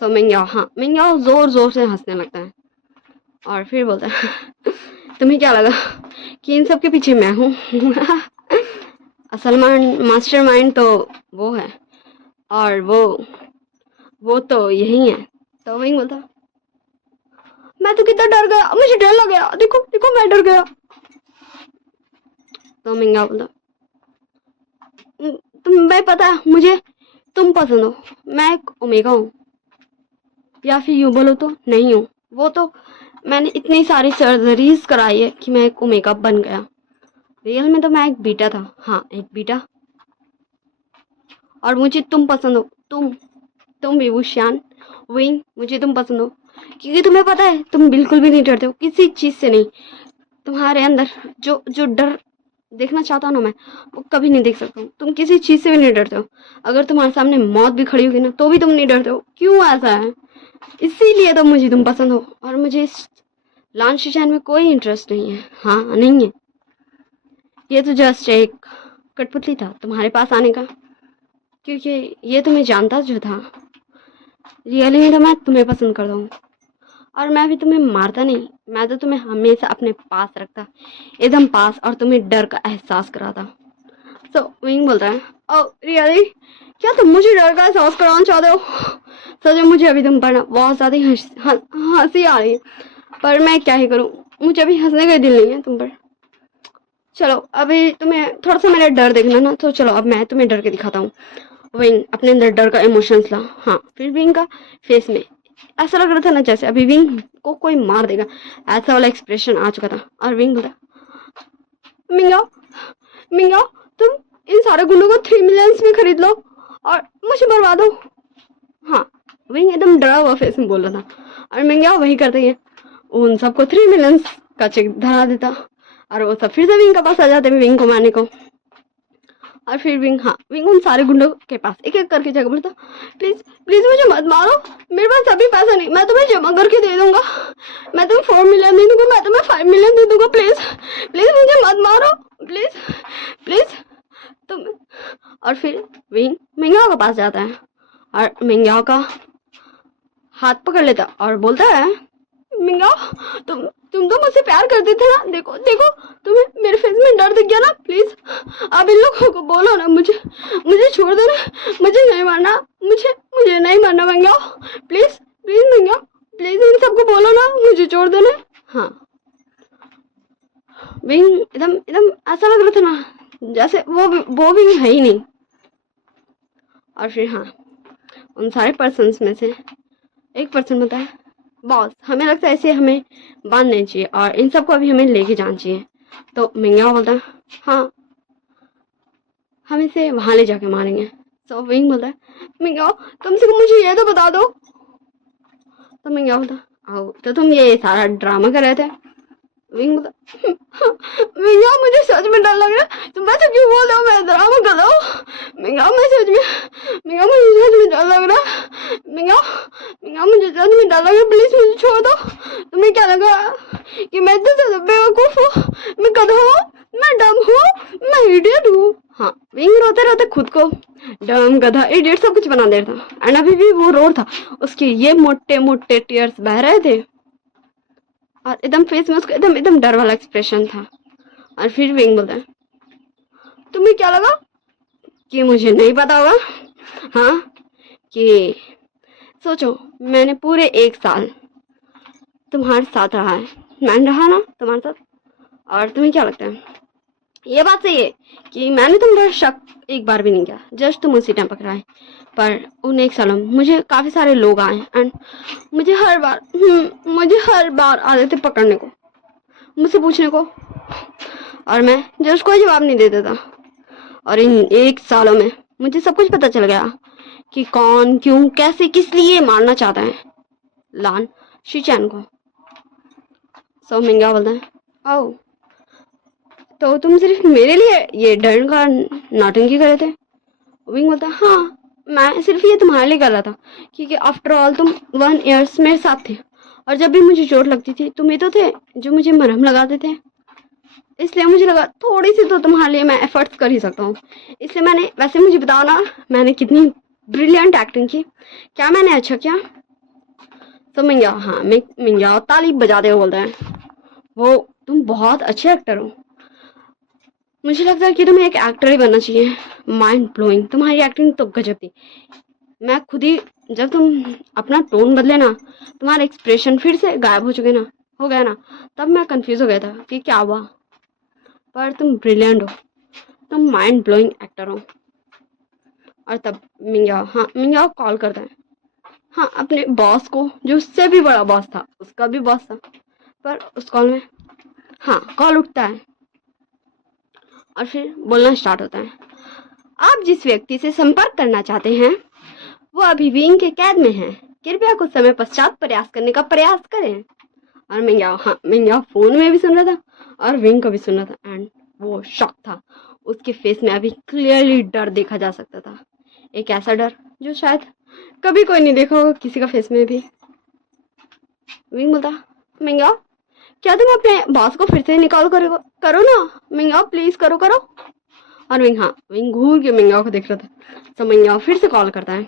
सो मिंग्याओ जोर जोर से हंसने लगता है और फिर बोलता है तुम्हें क्या लगा कि इन सब के पीछे मैं हूँ? असल मास्टरमाइंड तो वो है, और वो तो यही है। तो वही बोलता, मैं तो कितना डर गया, मुझे डर लग गया, देखो देखो मैं डर गया। तो मिंगा बोलता, तुम्हें पता है मुझे तुम पसंद हो, मैं एक ओमेगा हूँ, या फिर यूं बोलो तो नहीं हूँ। वो तो मैंने इतनी सारी सर्जरीज कराई है कि मैं एक ओमेगा बन गया। रियल में तो मैं एक बीटा था, हाँ एक बीटा। और मुझे तुम पसंद हो, तुम विभूषण विंग, मुझे तुम पसंद हो क्योंकि तुम्हें पता है तुम बिल्कुल भी नहीं डरते हो किसी चीज़ से। नहीं, तुम्हारे अंदर जो जो डर देखना चाहता हूँ ना मैं, वो कभी नहीं देख सकता हूँ। तुम किसी चीज़ से भी नहीं डरते हो, अगर तुम्हारे सामने मौत भी खड़ी होगी ना तो भी तुम नहीं डरते हो। क्यों ऐसा है? इसीलिए तो मुझे तुम पसंद हो, और मुझे इस लान शीशान में कोई इंटरेस्ट नहीं है। हाँ नहीं है, ये तो जस्ट एक कठपुतली था तुम्हारे पास आने का, क्योंकि ये तुम्हें जानता जो था। रियली में तो मैं तुम्हें पसंद करता हूँ, और मैं भी तुम्हें मारता नहीं, मैं तो तुम्हें हमेशा अपने पास रखता, एकदम पास, और तुम्हें डर का एहसास कराता। सो विंग बोलता है, ओ रियली क्या तुम मुझे डर का एहसास कराना चाहते हो? सच में मुझे अभी तुम पर बहुत ज़्यादा हंसी आ रही है, पर मैं क्या ही करूँ, मुझे अभी हंसने का दिल नहीं है तुम पर। चलो अभी तुम्हें थोड़ा सा मेरा डर देखना ना, तो चलो अब मैं तुम्हें डर के दिखाता हूँ। विंग अपने अंदर डर का इमोशंस ला। हाँ, फिर विंग का फेस में ऐसा लग रहा था ना जैसे अभी विंग को कोई मार देगा, ऐसा वाला एक्सप्रेशन आ चुका था। और विंग बोला, मिंगाओ तुम इन सारे गुंडों को 3 मिलियंस में खरीद लो और मुझे मरवा दो। हाँ विंग एकदम डरा हुआ फेस में बोल रहा था और मिंग्या वही करते ही उन सबको 3 मिलियन का चेक धरा देता और वो सब फिर से विंग के पास आ जाते विंग को मारने को। और फिर विंग उन सारे गुंडों के पास एक एक करके जाकर बोलता प्लीज प्लीज मुझे मत मारो, मेरे पास अभी पैसा नहीं, मैं तुम्हें जमा करके दे दूंगा, मैं तुम्हें 4 मिलियन दे दूंगा, मैं तुम्हें 5 मिलियन दे दूंगा, प्लीज प्लीज मुझे मत मारो, प्लीज प्लीज तुम। और फिर विंग मिंग्याओ के पास जाता है और मिंग्याओ का हाथ पकड़ लेता और बोलता है मिंग्याओ तुम तो मुझसे प्यार करते थे ना, देखो देखो तुम्हें मेरे फेस में डर दिख गया ना, प्लीज अब इन लोगों को बोलो ना मुझे छोड़ दो ना, मुझे नहीं मारना, मुझे नहीं मारना Mingyao, please please Mingyao please इन सबको बोलो ना मुझे छोड़ दो ना। हाँ विंग एकदम एकदम ऐसा लग रहा था ना जैसे वो विंग है ही नहीं। और फिर हाँ उन सारे पर्सन्स में से एक पर्सन बताया बॉस हमें लगता है ऐसे हमें बांधना चाहिए और इन सबको अभी हमें लेके जाना चाहिए। तो मिंग्याओ बोलता है हाँ हम इसे वहां ले जाके मारेंगे। तो विंग बोलता है मिंग्याओ कम से कम मुझे ये तो बता दो। तो मिंग्याओ बोलता आओ तो तुम ये सारा ड्रामा कर रहे थे। विंग बोलता मिंग्याओ मुझे सच में डर लग रहा है, तुम ऐसे क्यों बोल रहे हो, मैं ड्रामा कर रहा हूँ। मिंग्याओ मैं सच में मिंग्याओ मुझे सच में डर लग रहा है, मिंग्याओ मुझे सच में डर लग रहा है, प्लीज मुझे छोड़ दो। तुम्हें क्या लगा कि मैं इतने ज्यादा बेवकूफ हूँ, मैं गधा हूँ, मैं डम हूँ, मैं इडियट हूँ। हाँ विंग रोते रोते खुद को डम गधा इडियट सब कुछ बना दे रहा था एंड अभी भी वो रो था, उसके ये मोटे मोटे टीयर्स बह रहे थे और एकदम फेस में उसका एकदम एकदम डर वाला एक्सप्रेशन था। और फिर विंग बोलता है तुम्हें क्या लगा कि मुझे नहीं पता होगा, हाँ कि सोचो मैंने पूरे 1 साल तुम्हारे साथ रहा है, मैंने रहा ना तुम्हारे साथ, और तुम्हें क्या लगता है ये बात सही है कि मैंने तुम पर शक एक बार भी नहीं किया, जस्ट तुम उसी टाइम पकड़ा है। पर उन 1 सालों में मुझे काफ़ी सारे लोग आए एंड मुझे हर बार आते थे पकड़ने को, मुझसे पूछने को, और मैं जस्ट कोई जवाब नहीं देता था। और इन 1 सालों में मुझे सब कुछ पता चल गया कि कौन क्यों कैसे किस लिए मारना चाहता है लान शिचैन को। सो मिंग्याओ बोलता है ओ तो तुम सिर्फ मेरे लिए ये डर का नौटंकी कर रहे थे। विंग बोलता है हाँ मैं सिर्फ ये तुम्हारे लिए कर रहा था क्योंकि आफ्टर ऑल तुम 1 ईयर्स मेरे साथ थे और जब भी मुझे चोट लगती थी तुम ही तो थे जो मुझे मरहम लगाते थे, इसलिए मुझे लगा थोड़ी सी तो तुम्हारे लिए मैं एफर्ट्स कर ही सकता हूँ, इसलिए मैंने, वैसे मुझे बताओ ना मैंने कितनी ब्रिलियंट एक्टिंग की, क्या मैंने अच्छा किया। तो मिंग्याओ ताली बजाते हुए बोलता है वो तुम बहुत अच्छे एक्टर हो, मुझे लगता है कि तुम्हें एक एक्टर ही बनना चाहिए, माइंड ब्लोइंग तुम्हारी एक्टिंग तो गजब थी। मैं खुद ही जब तुम अपना टोन बदले ना, तुम्हारा एक्सप्रेशन फिर से गायब हो गया ना, तब मैं कंफ्यूज हो गया था कि क्या हुआ, पर तुम ब्रिलियंट हो, तुम माइंड ब्लोइंग एक्टर हो। और तब मिंग्याओ कॉल करता है हाँ अपने बॉस को, जो उससे भी बड़ा बॉस था, उसका भी बॉस था, पर उस कॉल में हाँ कॉल उठता है और फिर बोलना स्टार्ट होता है आप जिस व्यक्ति से संपर्क करना चाहते हैं वो अभी विंग के कैद में है, कृपया कुछ समय पश्चात प्रयास करने का प्रयास करें। और मिंग्याओ फोन में भी सुन रहा था और विंग को भी सुन रहा था एंड वो शॉक था, उसके फेस में अभी क्लियरली डर देखा जा सकता था, एक ऐसा डर जो शायद कभी कोई नहीं देखा होगा किसी का फेस में भी। विंग बोलता मिंग्याओ क्या तुम अपने बॉस को फिर से निकाल करो ना, मिंग्याओ प्लीज करो। और विंग घूर के मिंग्याओ को देख रहा था। तो मिंग्याओ फिर से कॉल करता है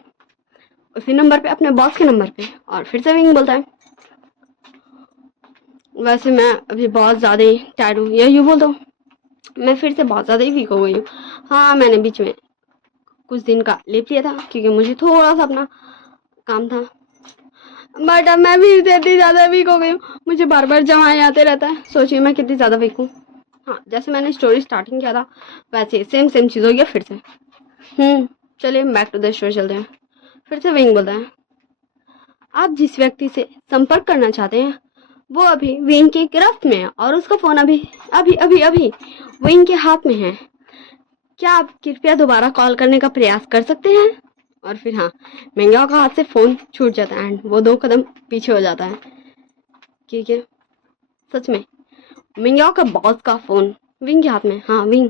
उसी नंबर पे, अपने बॉस के नंबर पे, और फिर से विंग बोलता है वैसे मैं अभी बहुत ज़्यादा ही टायर्ड हूँ, या यूँ बोल दो मैं फिर से बहुत ज़्यादा ही वीक हो गई हूँ। हाँ मैंने बीच में कुछ दिन का लेप लिया था क्योंकि मुझे थोड़ा सा अपना काम था, बट अब मैं भी इतनी ज़्यादा वीक हो गई हूँ, मुझे बार बार जमाए आते रहता है। सोचिए मैं कितनी ज़्यादा वीक हूँ। हाँ जैसे मैंने स्टोरी स्टार्टिंग किया था वैसे सेम चीज़ हो गया फिर से। चलिए बैक टू द स्टोरी चलते हैं। फिर से विंग बोलता है आप जिस व्यक्ति से संपर्क करना चाहते हैं वो अभी विंग की गिरफ्त में है और उसका फोन अभी विंग के हाथ में है, क्या आप कृपया दोबारा कॉल करने का प्रयास कर सकते हैं। और फिर हाँ, मिंगयाओ का हाथ से फ़ोन छूट जाता है एंड वो 2 कदम पीछे हो जाता है। ठीक है, सच में मिंगयाओ का बॉस का फ़ोन विंग के हाथ में। हाँ विंग,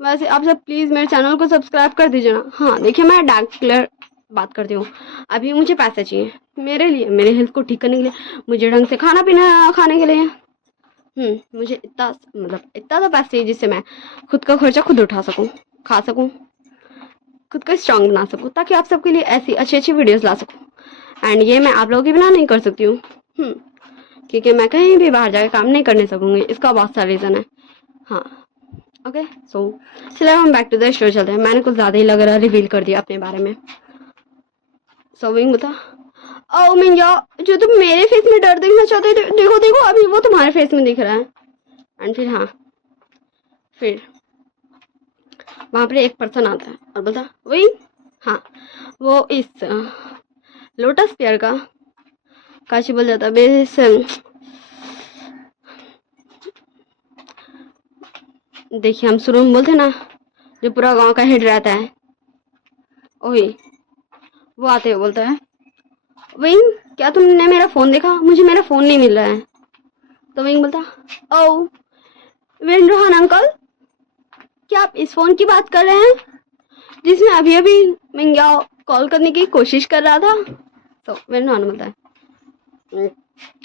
वैसे आप सब प्लीज़ मेरे चैनल को सब्सक्राइब कर दीजिए ना। हाँ देखिए, मैं डार्क क्लियर बात करती हूँ। अभी मुझे पैसे चाहिए मेरे लिए, मेरे हेल्थ को ठीक करने के लिए, मुझे ढंग से खाना पीना खाने के लिए। मुझे इतना मतलब इतना तो पैसे चाहिए जिससे मैं खुद का खर्चा खुद उठा सकूँ, खा सकूँ, खुद को स्ट्रांग बना सकूँ, ताकि आप सबके लिए ऐसी अच्छी अच्छी वीडियोस ला सकूँ। एंड ये मैं आप लोगों के बिना नहीं कर सकती हूँ, क्योंकि मैं कहीं भी बाहर जाकर काम नहीं करने सकूँगी। इसका बहुत सारा रीज़न है। हाँ ओके, सो चलिए हम बैक टू द शो चलते हैं। मैंने कुछ ज़्यादा ही लग रहा रिवील कर दिया अपने बारे में। सो विंग बता, ओ मिंगया, जो तुम मेरे फेस में डर देखना चाहते थे, देखो देखो अभी वो तुम्हारे फेस में दिख रहा है। एंड फिर हाँ, फिर वहाँ पर एक पर्सन आता है और बोलता विंग, हाँ वो इस लोटस पेयर का काशी बोल जाता बेस। देखिए हम शुरू में बोलते ना, जो पूरा गांव का हेड रहता है, वही वो आते हुए बोलता है विंग, क्या तुमने मेरा फ़ोन देखा? मुझे मेरा फ़ोन नहीं मिल रहा है। तो विंग बोलता, ओ विन रोहन अंकल, क्या आप इस फ़ोन की बात कर रहे हैं जिसमें अभी अभी मिंगयाओ कॉल करने की कोशिश कर रहा था? तो विन रोहन बोलता है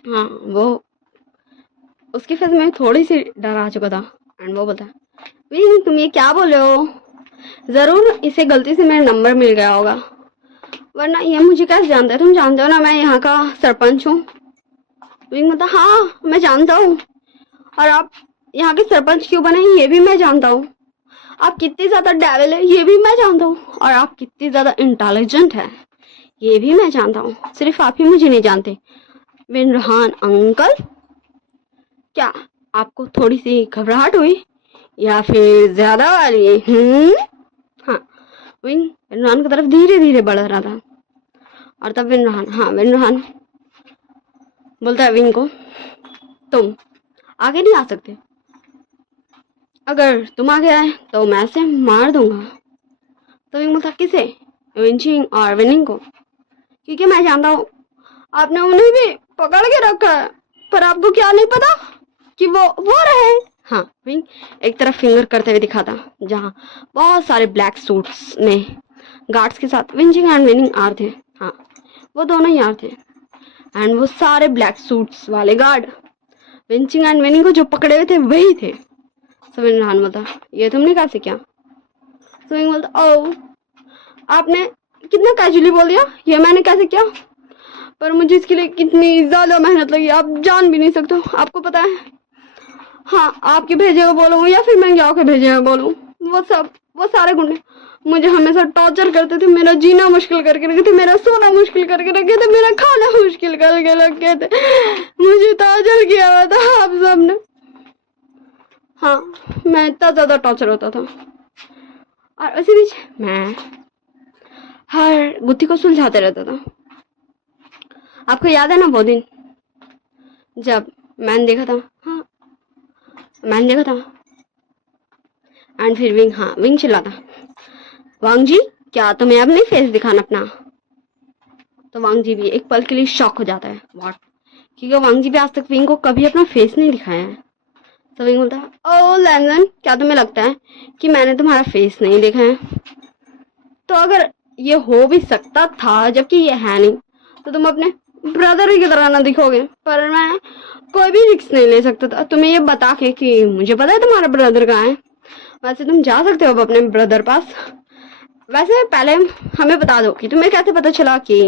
हाँ, वो उसके फेस में थोड़ी सी डर आ चुका था। एंड वो बोलता है विंग, तुम ये क्या बोल रहे हो? ज़रूर इसे गलती से मेरा नंबर मिल गया होगा, वरना ये मुझे कैसे जानता है? तुम जानते हो ना मैं यहाँ का सरपंच हूँ। विंग बोलता, हाँ मैं जानता हूँ, और आप यहाँ के सरपंच क्यों बने ये भी मैं जानता हूँ। आप कितनी ज़्यादा डेविल है ये भी मैं जानता हूँ, और आप कितनी ज़्यादा इंटेलिजेंट है ये भी मैं जानता हूँ। सिर्फ आप ही मुझे नहीं जानते। विन रोहन अंकल, क्या आपको थोड़ी सी घबराहट हुई या फिर ज़्यादा वाली? हाँ, विन रोहन की तरफ धीरे धीरे बढ़ रहा था। और तब विन रोहन बोलता है विंग को, तुम आगे नहीं आ सकते, अगर तुम आगे आए तो मैं इसे मार दूंगा। तो विंग बोलता, किसे? विंचिंग और विनिंग को, क्योंकि मैं जानता हूँ आपने उन्हें भी पकड़ के रखा है, पर आपको क्या नहीं पता कि वो रहे। हाँ, विंग एक तरफ फिंगर करते हुए दिखाता जहाँ बहुत सारे ब्लैक सूट्स में गार्ड्स के साथ विंचिंग एंड विनिंग आ रहे थे। हाँ, वो दोनों ही आ रहे थे। एंड वो सारे ब्लैक सूट्स वाले गार्ड विंचिंग एंड विनिंग को जो पकड़े हुए थे वही थे। तो विन रोहन बोलता, ये तुमने कैसे किया? तो विंग बोलता, ओ आपने कितना कैजुअली बोल दिया, ये मैंने कैसे किया? पर मुझे इसके लिए कितनी ज़्यादा मेहनत लगी आप जान भी नहीं सकते, आपको पता है। हाँ, आपके भेजे को बोलूँ या फिर मैं जाओ के भेजे को बोलूँ, वो सारे गुंडे मुझे हमेशा टॉर्चर करते थे, मेरा जीना मुश्किल करके रखे थे, मेरा सोना मुश्किल करके रखे थे, मेरा खाना मुश्किल करके रखे थे, मुझे टॉर्चर किया हुआ था आप सबने। हाँ, मैं इतना ज़्यादा टॉर्चर होता था, और उसी बीच मैं हर गुत्थी को सुलझाते रहता था। आपको याद है ना वो दिन जब मैंने देखा था? हाँ, मैंने देखा था। एंड फिर विंग चिल्लाता, वांग जी, क्या तुम्हें अब नहीं फेस दिखाना अपना? तो वांग जी भी एक पल के लिए शॉक हो जाता है, व्हाट, क्योंकि वांग जी भी आज तक विंग को कभी अपना फेस नहीं दिखाया है। तो विंग बोलता है, ओ लैंगन, क्या तुम्हें लगता है कि मैंने तुम्हारा फेस नहीं देखा है? तो अगर ये हो भी सकता था जबकि ये है नहीं, तो तुम अपने ब्रदर की तरह ना दिखोगे। पर मैं कोई भी रिस्क नहीं ले सकता था तुम्हें ये बता के कि मुझे पता है तुम्हारा ब्रदर कहाँ है। वैसे तुम जा सकते हो अब अपने ब्रदर पास। वैसे पहले हमें बता दो कि तुम्हें कैसे पता चला कि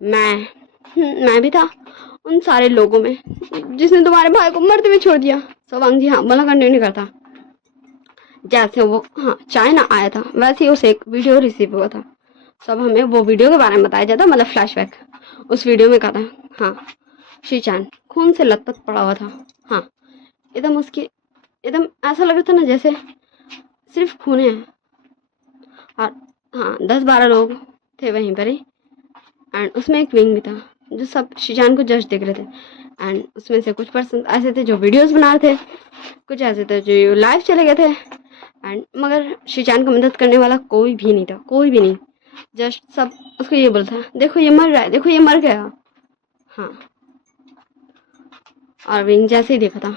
मैं भी था उन सारे लोगों में जिसने तुम्हारे भाई को मरते हुए छोड़ दिया। तो वांग जी हाँ बोला कंटिन्यू करता, जैसे वो चाइना आया था वैसे ही उसे एक वीडियो रिसीव हुआ था। सब हमें वो वीडियो के बारे में बताया जाता, मतलब फ्लैशबैक। उस वीडियो में कहा था हाँ, शीचान खून से लथपथ पड़ा हुआ था। हाँ, एकदम ऐसा लग रहा था ना जैसे सिर्फ खून है। और हाँ, 10-12 लोग थे वहीं पर ही। एंड उसमें एक विंग भी था जो सब शीचान को जज देख रहे थे। एंड उसमें से कुछ पर्सन ऐसे थे जो वीडियोस बना रहे थे, कुछ ऐसे थे जो लाइव चले गए थे। एंड मगर शीचान को मदद करने वाला कोई भी नहीं था, कोई भी नहीं। जस्ट सब उसको ये बोलता है, देखो ये मर रहा है, देखो ये मर गया। हाँ, और विंग जैसे ही देखा था,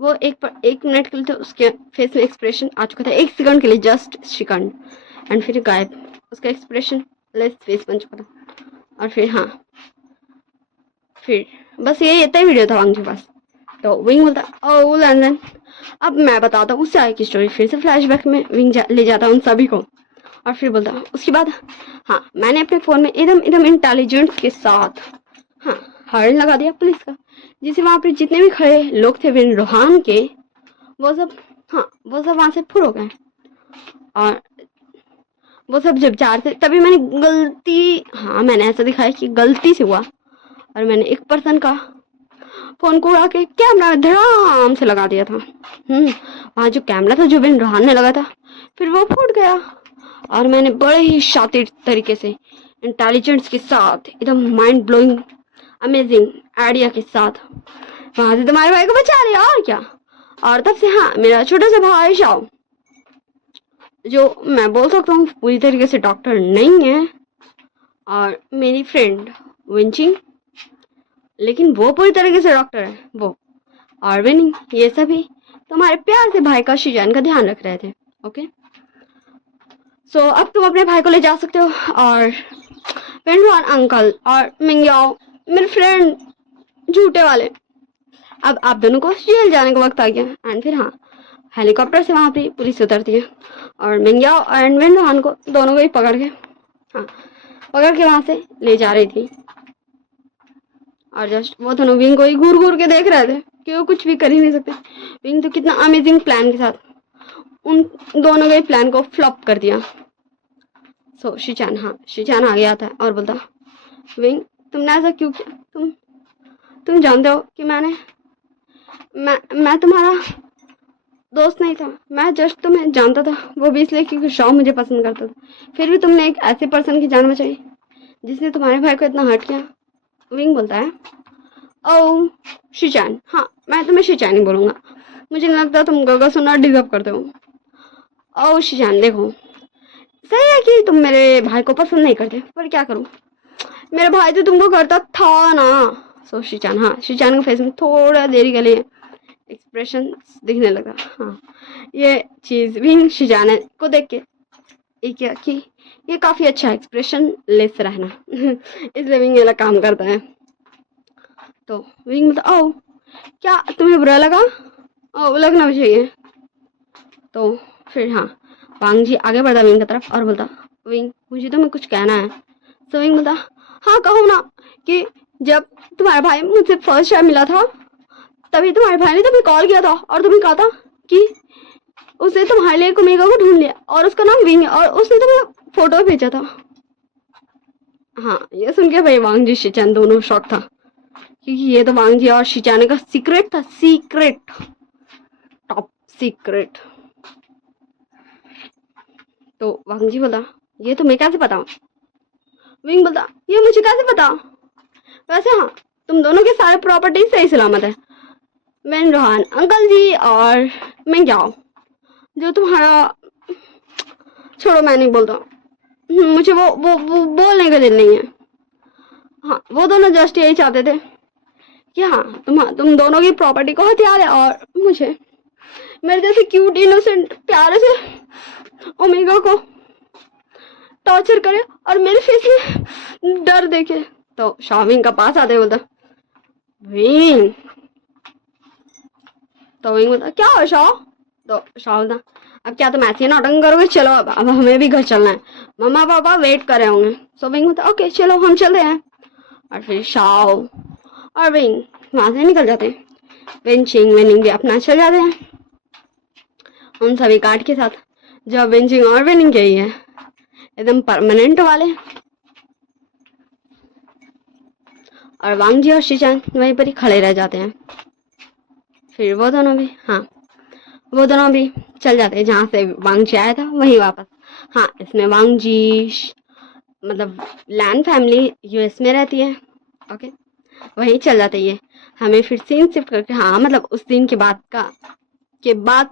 वो एक मिनट के लिए तो उसके फेस में एक्सप्रेशन आ चुका था, 1 सेकंड के लिए, जस्ट सेकंड, एंड फिर गायब, उसका एक्सप्रेशन लेस फेस बन चुका था। और फिर हाँ, फिर बस ये इतना ही वीडियो था वांग के पास। तो विंग बोलता ओ लैंडन, अब मैं बताता हूँ उससे आगे की स्टोरी। फिर से फ्लैशबैक में विंग ले जाता उन सभी को, और फिर बोलता उसके बाद हाँ, मैंने अपने फ़ोन में एकदम इंटेलिजेंस के साथ हाँ हॉर्न लगा दिया पुलिस का, जिससे वहाँ पर जितने भी खड़े लोग थे विन रोहान के, वो सब वहाँ से फुर हो गए। और वो सब जब जा रहे थे तभी मैंने ऐसा दिखाया कि गलती से हुआ, और मैंने एक पर्सन का फोन को उड़ा के कैमरा में धड़ाम से लगा दिया था। वहाँ जो कैमरा था जो बिन रोहान ने लगा था, फिर वो फूट गया, और मैंने बड़े ही शातिर तरीके से इंटेलिजेंस के साथ एकदम माइंड ब्लोइंग अमेजिंग आइडिया के साथ वहां से तुम्हारे भाई को बचा लिया, और क्या। और तब से हाँ, मेरा छोटा सा भाई शाओ, जो मैं बोल सकता हूँ पूरी तरीके से डॉक्टर नहीं है, और मेरी फ्रेंड विंचिंग, लेकिन वो पूरी तरीके से डॉक्टर है वो, और विनिंग, ये सभी तुम्हारे प्यार से भाई का शिजान का ध्यान रख रहे थे। ओके, सो अब तुम अपने भाई को ले जा सकते हो, और पेंडुआन अंकल और मिंग्याओ मेरे फ्रेंड झूठे वाले, अब आप दोनों को जेल जाने का वक्त आ गया। एंड फिर हाँ, हेलीकॉप्टर से वहाँ पे पुलिस उतरती है, और मिंग्याओ एंड वेंडोहान को दोनों को ही पकड़ के वहाँ से ले जा रही थी। और जस्ट वो दोनों विंग को ही घूर घूर के देख रहे थे कि वो कुछ भी कर ही नहीं सकते। विंग तो कितना अमेजिंग प्लान के साथ उन दोनों के प्लान को फ्लॉप कर दिया। सो शिचान आ गया था और बोलता, विंग तुमने ऐसा क्यों किया? तुम जानते हो कि मैं तुम्हारा दोस्त नहीं था, मैं जस्ट तुम्हें जानता था, वो भी इसलिए क्योंकि शाओ मुझे पसंद करता था। फिर भी तुमने एक ऐसे पर्सन की जान बचाई जिसने तुम्हारे भाई को इतना हर्ट किया। विंग बोलता है, ओ शिचान, हाँ मैं तुम्हें शिचान ही बोलूँगा, मुझे नहीं लगता तुम गगा सुनना डिजर्व करते हो। ओ शिचान देखो, सही है कि तुम मेरे भाई को पसंद नहीं करते, पर क्या करूँ, मेरा भाई तो तुमको करता था ना। सो शिचान, हाँ शिचान के फेस में थोड़ा देरी के लिए एक्सप्रेशन दिखने लगा। हाँ, ये चीज़ विंग शिचान को देख के एक कि ये काफ़ी अच्छा एक्सप्रेशन लेस रहना इसलिए विंग ये काम करता है। तो विंग मतलब ओ क्या तुम्हें बुरा लगा? ओ लगना भी चाहिए। तो फिर हाँ, वांग जी आगे बढ़ता विंग की तरफ और बोलता, विंग मुझे तुम्हें कुछ कहना है। तो विंग बोलता, हाँ कहो ना, कि जब तुम्हारा भाई मुझसे फर्स्ट टाइम मिला था तभी तुम्हारे भाई ने तुम्हें कॉल किया था और तुम्हें कहा था कि उसने तुम्हारे लिए कुमेगा को ढूंढ लिया और उसका नाम विंग है और उसने तुम्हें फोटो भेजा था। हाँ, ये सुन के भाई वांग जी शिचान दोनों शॉक था, क्योंकि ये तो वांग जी और शिचान का सीक्रेट था, टॉप सीक्रेट। तो वांग जी बोला, ये तुम्हें कैसे पता? विंग बोलता, ये मुझे कैसे पता? वैसे हाँ, तुम दोनों के सारे प्रॉपर्टी सही सलामत है, वेन रोहान अंकल जी और मैं जाओ, जो तुम्हारा छोड़ो, मैं नहीं बोलता, मुझे वो बोलने का दिल नहीं है। हाँ, वो दोनों जस्ट यही चाहते थे कि हाँ तुम दोनों की प्रॉपर्टी को हथियार है और मुझे मेरे जैसे क्यूट इनोसेंट प्यारे से ओमेगा को टॉर्चर करे और मेरे फेस में डर देखे। तो शाओविंग का पास आते बोलता, विंग। तो विंग बोलता, क्या हो शाओ? तो शाओ बोलता, अब क्या तुम ऐसे नाटक करोगे? चलो अब हमें भी घर चलना है, मम्मा पापा वेट कर रहे होंगे। सो विंग बोलता, ओके चलो हम चलते हैं। और फिर शाओ और विंग वहां से निकल जाते हैं। विंचिंग विनिंग भी अपना चल जाते हैं उन सभी कार्ड के साथ, जो विंचिंग और विनिंग के ही है, एकदम परमानेंट वाले। और वांग जी और शिचान वहीं पर ही खड़े रह जाते हैं। फिर वो दोनों भी चल जाते हैं जहाँ से वांग जी आया था वहीं वापस। हाँ, इसमें वांग जी मतलब लैन फैमिली यूएस में रहती है। ओके, वहीं चल जाते ये। हमें फिर सीन शिफ्ट करके, हाँ मतलब उस दिन के बाद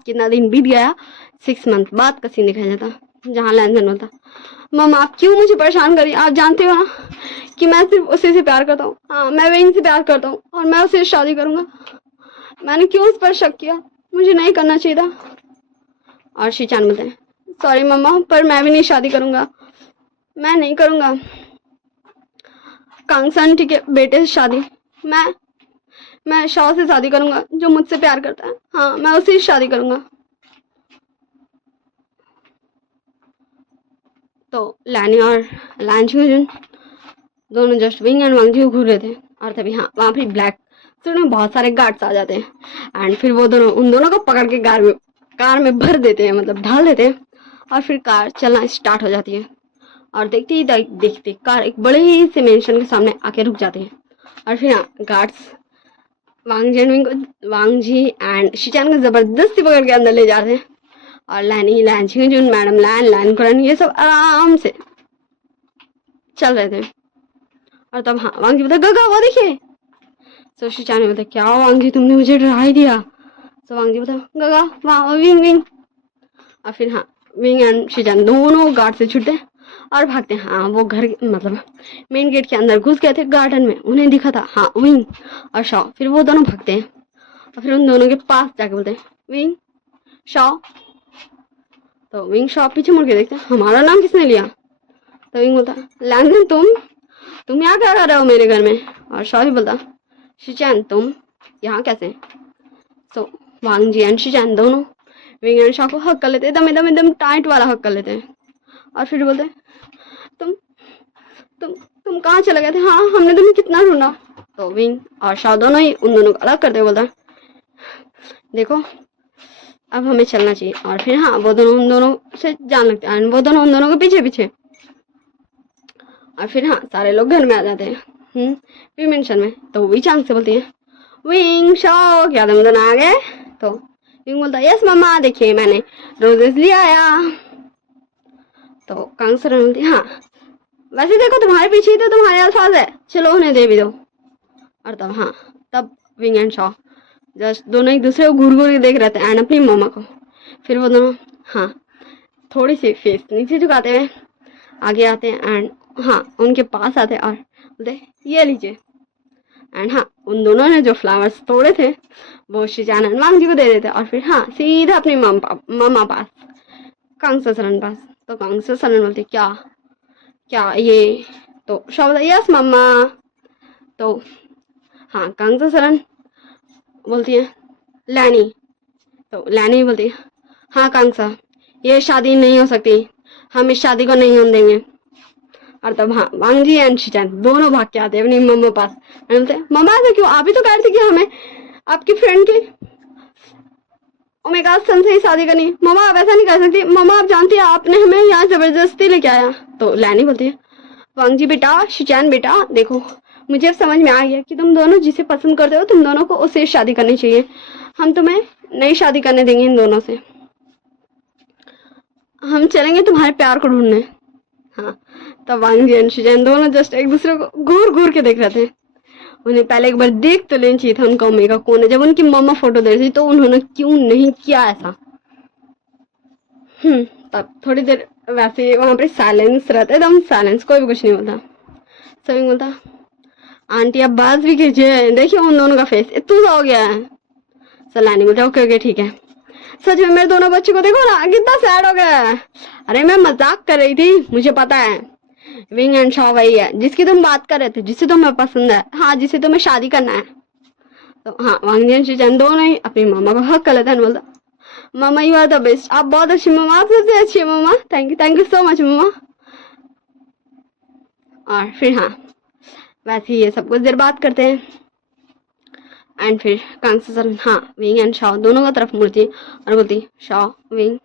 कितना दिन बीत गया, 6 मंथ बाद का सीन दिखाया जाता, जहाँ लैंसन बोलता, मम्मा आप क्यों मुझे परेशान करिए, आप जानते हो ना कि मैं सिर्फ उसी से प्यार करता हूँ। हाँ मैं विंग से प्यार करता हूँ और मैं उससे शादी करूंगा। मैंने क्यों उस पर शक किया, मुझे नहीं करना चाहिए था। और शीचान बोलते हैं सॉरी मम्मा, पर मैं भी नहीं शादी करूंगा, मैं नहीं करूंगा कांगसन ठीक है बेटे से शादी। मैं शाह से शादी करूंगा जो मुझसे प्यार करता है। हाँ मैं उसी से शादी करूंगा। तो लैनी और लैंचुजन दोनों जस्ट विंग एंड वांगजी को घूर रहे थे और तभी हाँ वहाँ पे ब्लैक सूट में बहुत सारे गार्ड्स आ जाते हैं एंड फिर वो दोनों उन दोनों को पकड़ के कार में भर देते हैं, मतलब ढाल देते हैं। और फिर कार चलना स्टार्ट हो जाती है और देखते ही देखते कार एक बड़े ही से मेंशन के सामने आके रुक जाते हैं। और फिर हाँ गार्ड्स वांगजी एंड शीचान को जबरदस्ती पकड़ के अंदर ले जाते हैं और लैनी लैंचिंगजुन मैडम लैन कुरन ये सब आराम से चल रहे थे। और तब हाँ वांगजी बोलता गगा वो देखिए। तो शीचान ने बोलता क्या हो वांगजी तुमने मुझे डरा ही दिया। तो वांगजी बोलता गगा वहाँ विंग विंग। और फिर हाँ विंग एंड शीचान दोनों गार्ड से छूटते और भागते हैं। हाँ वो घर मतलब मेन गेट के अंदर घुस गए थे गार्डन में, उन्हें दिखा था हाँ विंग और शॉ। फिर वो दोनों भागते हैं और फिर उन दोनों के पास जाके बोलते हैं विंग शॉ। तो विंग शॉ पीछे मुड़ के देखते हैं हमारा नाम किसने लिया। तो विंग बोलता लैंगन तुम यहाँ क्या कर रहे हो मेरे घर में। और शॉ भी बोलता शीचान तुम यहाँ कैसे। सो वांगजी एंड शीचान दोनों विंग एंड शॉ को हक कर लेते हैं, एकदम टाइट वाला हक कर लेते हैं। और फिर बोलते हैं तुम कहाँ चले गए थे, हाँ हमने तुम्हें कितना ढूंढा। तो विंग और शॉ दोनों ही उन दोनों को अलग करते बोलता देखो अब हमें चलना चाहिए। और फिर हाँ वो दोनों उन दोनों से जान लगते हैं वो दोनों उन दोनों के पीछे पीछे। और फिर हाँ सारे लोग घर में आ जाते हैं मेंशन में। तो वही चांग से बोलती है विंग शॉ क्या तुम दोनों आ गए। तो विंग बोलता यस मम्मा देखिए मैंने रोजेस ले आया। तो कांगसरन बोलती हाँ वैसे देखो तुम्हारे पीछे ही तो तुम्हारे अल्फाज है, चलो उन्हें दे भी दो। और तब विंग एंड शॉ जस्ट दोनों एक दूसरे को घूर घूर के देख रहे थे एंड अपनी मम्मा को। फिर वो दोनों हाँ थोड़ी सी फेस नीचे झुकाते हुए आगे आते हैं एंड हाँ उनके पास आते और बोलते ये लीजिए। एंड हाँ उन दोनों ने जो फ्लावर्स तोड़े थे वो शीचान एंड वांगजी को दे देते और फिर हाँ सीधा अपनी मम्मा पास कांगसरन पास। तो कांगसरन बोलते क्या ये। तो शॉ बोलता यस मम्मा। तो हाँ कांगसरन बोलती है लैनी। तो लैनी बोलती है हाँ कांगसा ये शादी नहीं हो सकती, हम इस शादी को नहीं होने देंगे। और तब हाँ वांगजी एंड शीचान दोनों भाग के आते हैं अपनी मम्मा पास बोलते हैं मम्मा ऐसा क्यों, आप ही तो कह रहे थे कि हमें आपकी फ्रेंड के ओमेगा सन से ही शादी करनी। मम्मा आप ऐसा नहीं कर सकती, मम्मा आप जानती है आपने हमें यहाँ जबरदस्ती लेके आया। तो लैनी बोलती है वांगजी बेटा शीचान बेटा देखो मुझे अब समझ में आ गया कि तुम दोनों जिसे पसंद करते हो तुम दोनों को उससे शादी करनी चाहिए, हम तुम्हें नई शादी करने देंगे इन दोनों से, हम चलेंगे तुम्हारे प्यार को ढूंढने। हाँ तब वांगजी एंड शीचान दोनों जस्ट एक दूसरे को घूर घूर के देख रहे थे। उन्हें पहले एक बार देख तो लेना चाहिए था उनका ओमेगा कौन है। जब उनकी मम्मा फोटो दे रही थी तो उन्होंने क्यों नहीं किया ऐसा। तब थोड़ी देर वैसे वहां पे साइलेंस रहता है, एकदम साइलेंस, कोई भी कुछ नहीं बोलता। सभी बोलता आंटी अब बात भी कीजिए, देखिए उन दोनों का फेस इतना हो गया है। सलानी बोलता ओके ठीक है। सच में मेरे दोनों बच्चे को देखो ना कितना सैड हो गया है। अरे मैं मजाक कर रही थी, मुझे पता है विंग एंड शॉ वही है जिसकी तुम बात कर रहे थे, जिससे तुम्हें पसंद है, हाँ जिसे तुम्हें शादी करना है। तो हाँ वांगजी एंड शीचान दोनों ही अपनी मामा को हक कर लेते हैं। बोलता मामा यू आर द बेस्ट, आप बहुत अच्छी मामा, आप सबसे अच्छी मामा, थैंक यू सो मच मामा। और फिर हाँ वैसे ही ये सब कुछ देर बात करते हैं एंड फिर कांगसरन हाँ विंग एंड शॉ दोनों का तरफ मुड़ती है और बोलती शॉ विंग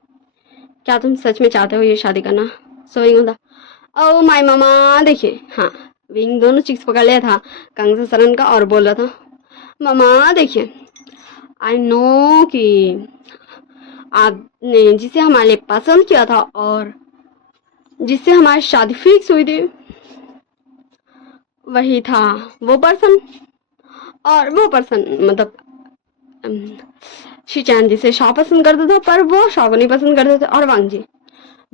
क्या तुम सच में चाहते हो ये शादी करना। सो विंग होता ओ माय मामा देखिए। हाँ विंग दोनों चिक्स पकड़ लिया था कांगसरन का और बोल रहा था मामा देखिए आई नो कि आपने जिसे हमारे लिए पसंद किया था और जिससे हमारी शादी फिक्स हुई थी वही था वो पर्सन। और वो पर्सन मतलब शीचान जिसे शॉ पसंद करता था पर वो शॉ को नहीं पसंद करते थे। और वांगजी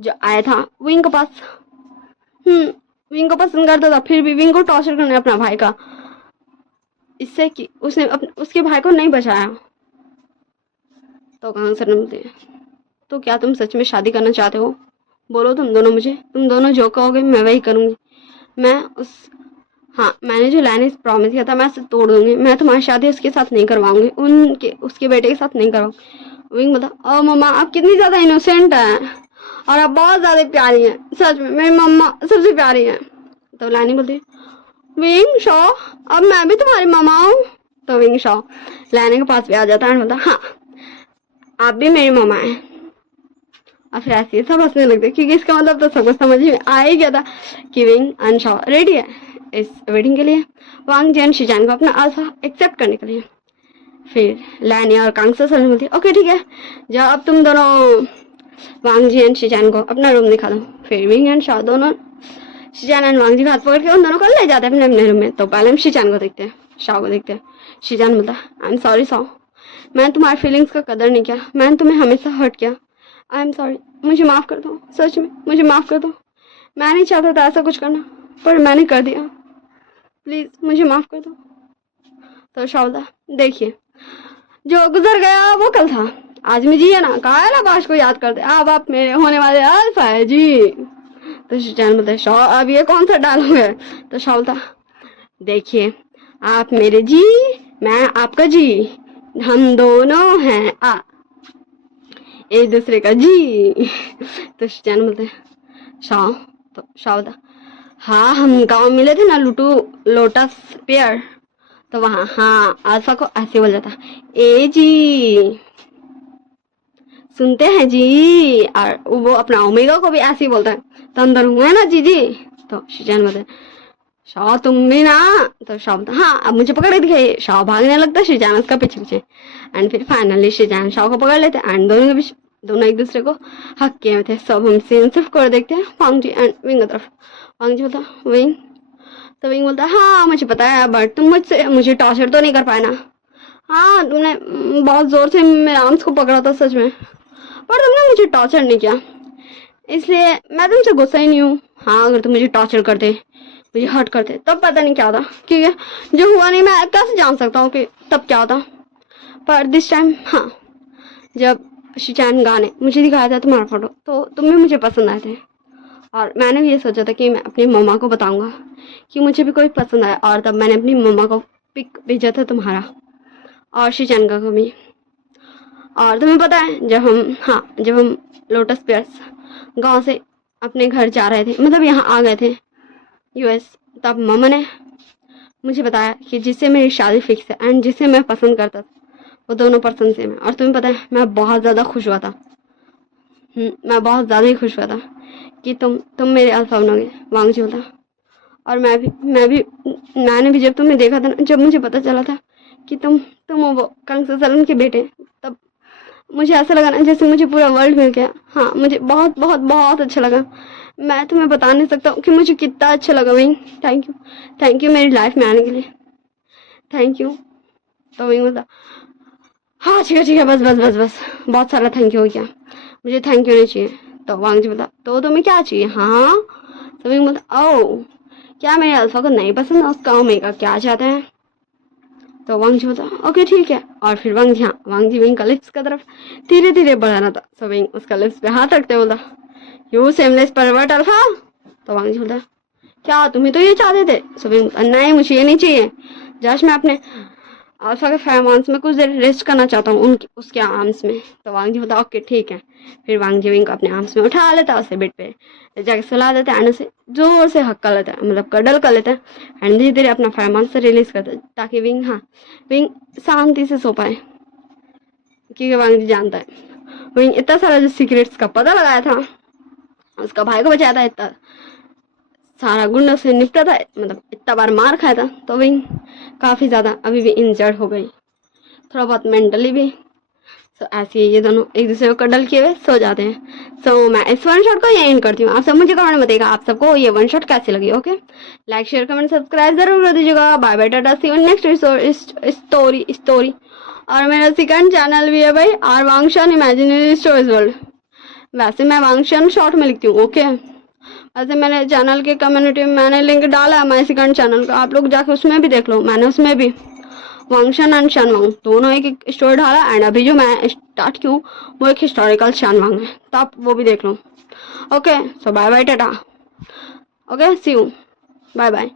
जो आया था विंग के पास विंग को पसंद करता था, फिर भी विंग को टॉर्चर करने अपना भाई का, इससे कि उसने उसके भाई को नहीं बचाया। तो कहाँ शर्म थे। तो क्या तुम सच में शादी करना चाहते हो? बोलो तुम दोनों मुझे, तुम दोनों जो कहोगे मैं वही करूँगी। मैं उस हाँ, मैंने जो लाइन प्रॉमिस किया था मैं उसे तोड़ दूंगी। मैं तुम्हारी शादी उसके साथ नहीं करवाऊंगी, उनके उसके बेटे के साथ नहीं करवाऊंगी। विंग बता, ओ मम्मा आप कितनी ज़्यादा इनोसेंट हैं और आप बहुत ज़्यादा प्यारी हैं, सच में मेरी मम्मा सबसे प्यारी हैं। तो लानी बोलती है, विंग शॉ अब मैं भी तुम्हारी मामा हूँ। तो विंग शॉ लानी के पास भी आ जाता है और बोलता, हाँ आप भी मेरी मामा हैं। और फिर ऐसे सब हंसने लगते, क्योंकि इसका मतलब तो सबको समझ में आ ही गया था कि विंग एंड शॉ रेडी है इस वेडिंग के लिए, वांग जी एंड शिजान को अपना अल्फा एक्सेप्ट करने के लिए। फिर लैनी और कांग से सर बोलती, ओके ठीक है, जाओ अब तुम दोनों वांग जी एंड शिजान को अपना रूम दिखा दो। फिर विंग एंड शॉ दोनों शिजान एंड वांग जी का हाथ पकड़ के उन दोनों को ले जाते हैं अपने अपने रूम में। तो पहले हम शिजान को देखते हैं, शॉ को देखते हैं। शिजान बोलता, आई एम सॉरी शॉ, मैंने तुम्हारी फीलिंग्स का कदर नहीं किया, मैंने तुम्हें हमेशा हर्ट किया। आई एम सॉरी, मुझे माफ़ कर दो, सच में मुझे माफ़ कर दो। मैं नहीं चाहता था ऐसा कुछ करना, पर मैंने कर दिया, प्लीज़ मुझे माफ़ कर दो। तो शावदा, देखिए जो गुजर गया वो कल था, आज में जिए ना, कहा है ना बाश को याद करते, अब आप मेरे होने वाले अल्फा है जी। तो शिजान बोलते, शॉ अब ये कौन सा डायलॉग है? तो शावदा, देखिए आप मेरे जी, मैं आपका जी, हम दोनों हैं एक दूसरे का जी। तो शिजान बोलते, शाह तो शावदा, हाँ हम गांव मिले थे ना लोटस पेयर, तो वहाँ हाँ अल्फा को ऐसे बोल जाता, ए जी सुनते हैं जी, और वो अपना ओमेगा को भी ऐसे ही बोलता है, तो अंदर हुए ना जी जी। तो शिजान बोलते, शाह तुम भी ना। तो शाह बोलता, हाँ अब मुझे पकड़ के दिखाइए। शाह भागने लगता, शिजान उसका पीछे पीछे, एंड फिर फाइनली शिजान शाह को पकड़ लेते एंड दोनों एक दूसरे को हक किए थे। सब हम सीन सिर्फ कर देखते हैं वांग जी एंड विंग की तरफ। वांग जी बोलता, विंग, तो विंग बोलता, हाँ मुझे पता है, बट तुम मुझे टॉर्चर तो नहीं कर पाए ना? हाँ तुमने बहुत जोर से मेरे आर्म्स को पकड़ा था सच में, पर तुमने मुझे टॉर्चर नहीं किया, इसलिए मैं तुमसे गुस्सा ही नहीं हूँ। हाँ अगर तुम मुझे टॉर्चर करते, मुझे हर्ट करते, तब पता नहीं क्या होता, क्योंकि जो हुआ नहीं मैं कैसे जान सकता हूँ कि तब क्या होता। पर दिस टाइम हाँ, जब शिजान गाने मुझे दिखाया था तुम्हारा फोटो, तो तुम्हें मुझे पसंद आए थे, और मैंने भी ये सोचा था कि मैं अपनी मम्मा को बताऊंगा कि मुझे भी कोई पसंद आया, और तब मैंने अपनी मम्मा को पिक भेजा था तुम्हारा और शिजान का भी। और तुम्हें पता है जब हम लोटस पेयर्स गांव से अपने घर जा रहे थे, मतलब यहाँ आ गए थे यूएस, तब मम्मा ने मुझे बताया कि जिससे मेरी शादी फिक्स है एंड जिसे मैं पसंद करता था वो दोनों पर्सन सेम है। और तुम्हें पता है मैं बहुत ज़्यादा खुश हुआ था, मैं बहुत ज़्यादा ही खुश हुआ था कि तुम मेरे अल्फा बनोगे, वांग जी बोला। और मैंने भी जब तुम्हें देखा था ना, जब मुझे पता चला था कि तुम वो कंग सलन के बेटे, तब मुझे ऐसा लगा ना जैसे मुझे पूरा वर्ल्ड मिल गया। हाँ मुझे बहुत बहुत बहुत अच्छा लगा, मैं तुम्हें बता नहीं सकता हूँ कि मुझे कितना अच्छा लगा वही। थैंक यू मेरी लाइफ में आने के लिए, थैंक यू। तो वही बोला, हाँ ठीक है बस बस बस बस बहुत सारा थैंक यू हो गया, मुझे थैंक यू नहीं चाहिए। तो वांग जी बोला, तो तुम्हें क्या चाहिए? हाँ तो वही बोला, ओ क्या मेरे अल्फा को नहीं पसंद, उसका ओमेगा क्या चाहते हैं? तो वांग जी बोला, ओके ठीक है। और फिर वांग जी विंग का लिप्स का तरफ धीरे धीरे बढ़ाना था, सो विंग उसका लिप्स पे हाथ रखते बोला, यू सेमलेस परवर्ट अल्फा। तो वांग जी बोला, क्या तुम्हें तो ये चाहते थे? सो विंग बोला, नहीं मुझे ये नहीं चाहिए, जस्ट मैं अपने अल्फा के फायमांस में कुछ देर रेस्ट करना चाहता हूँ उसके आर्म्स में। तो वांग जी बोला, ओके ठीक है। फिर वांग जी विंग को अपने आर्म्स में उठा लेता, उसे बेड पे जाके सुला देता एंड उसे जोर से हक कर लेता है, मतलब कडल कर लेता है एंड धीरे धीरे अपना फायमांस से रिलीज करता है, ताकि विंग शांति से सो पाए, क्योंकि वांग जी जानता है विंग इतना सारा जो सीक्रेट्स का पता लगाया था, उसका भाई को बचाया था, इतना सारा गुंडों से निपटा था, मतलब इतना बार मार खाया था, तो विंग काफ़ी ज़्यादा अभी भी इंजर्ड हो गई, थोड़ा बहुत मेंटली भी। तो ऐसे ही ये दोनों एक दूसरे को कडल किए हुए सो जाते हैं। सो मैं इस वन शॉट को यही एंड करती हूँ। आप सब मुझे कमेंट में बताइएगा आप सबको ये वन शॉट कैसी लगी। Okay, like share comment subscribe जरूर कर दीजिएगा। Bye bye, tata, see you next story. और मेरा सेकंड चैनल भी है भाई, R Wangshan imaginary stories world. वैसे मैं वांगशन शॉर्ट में लिखती हूँ, ओके। ऐसे मैंने चैनल के कम्युनिटी में मैंने लिंक डाला है माई सेकंड चैनल का, आप लोग जाके उसमें भी देख लो। मैंने उसमें भी वांगशन एंड शनवांग दोनों एक एक स्टोरी डाला, एंड अभी जो मैं स्टार्ट की हूँ वो एक हिस्टोरिकल शनवांग है, तो आप वो भी देख लो। Okay, so bye bye, tata. Okay, see you, bye bye.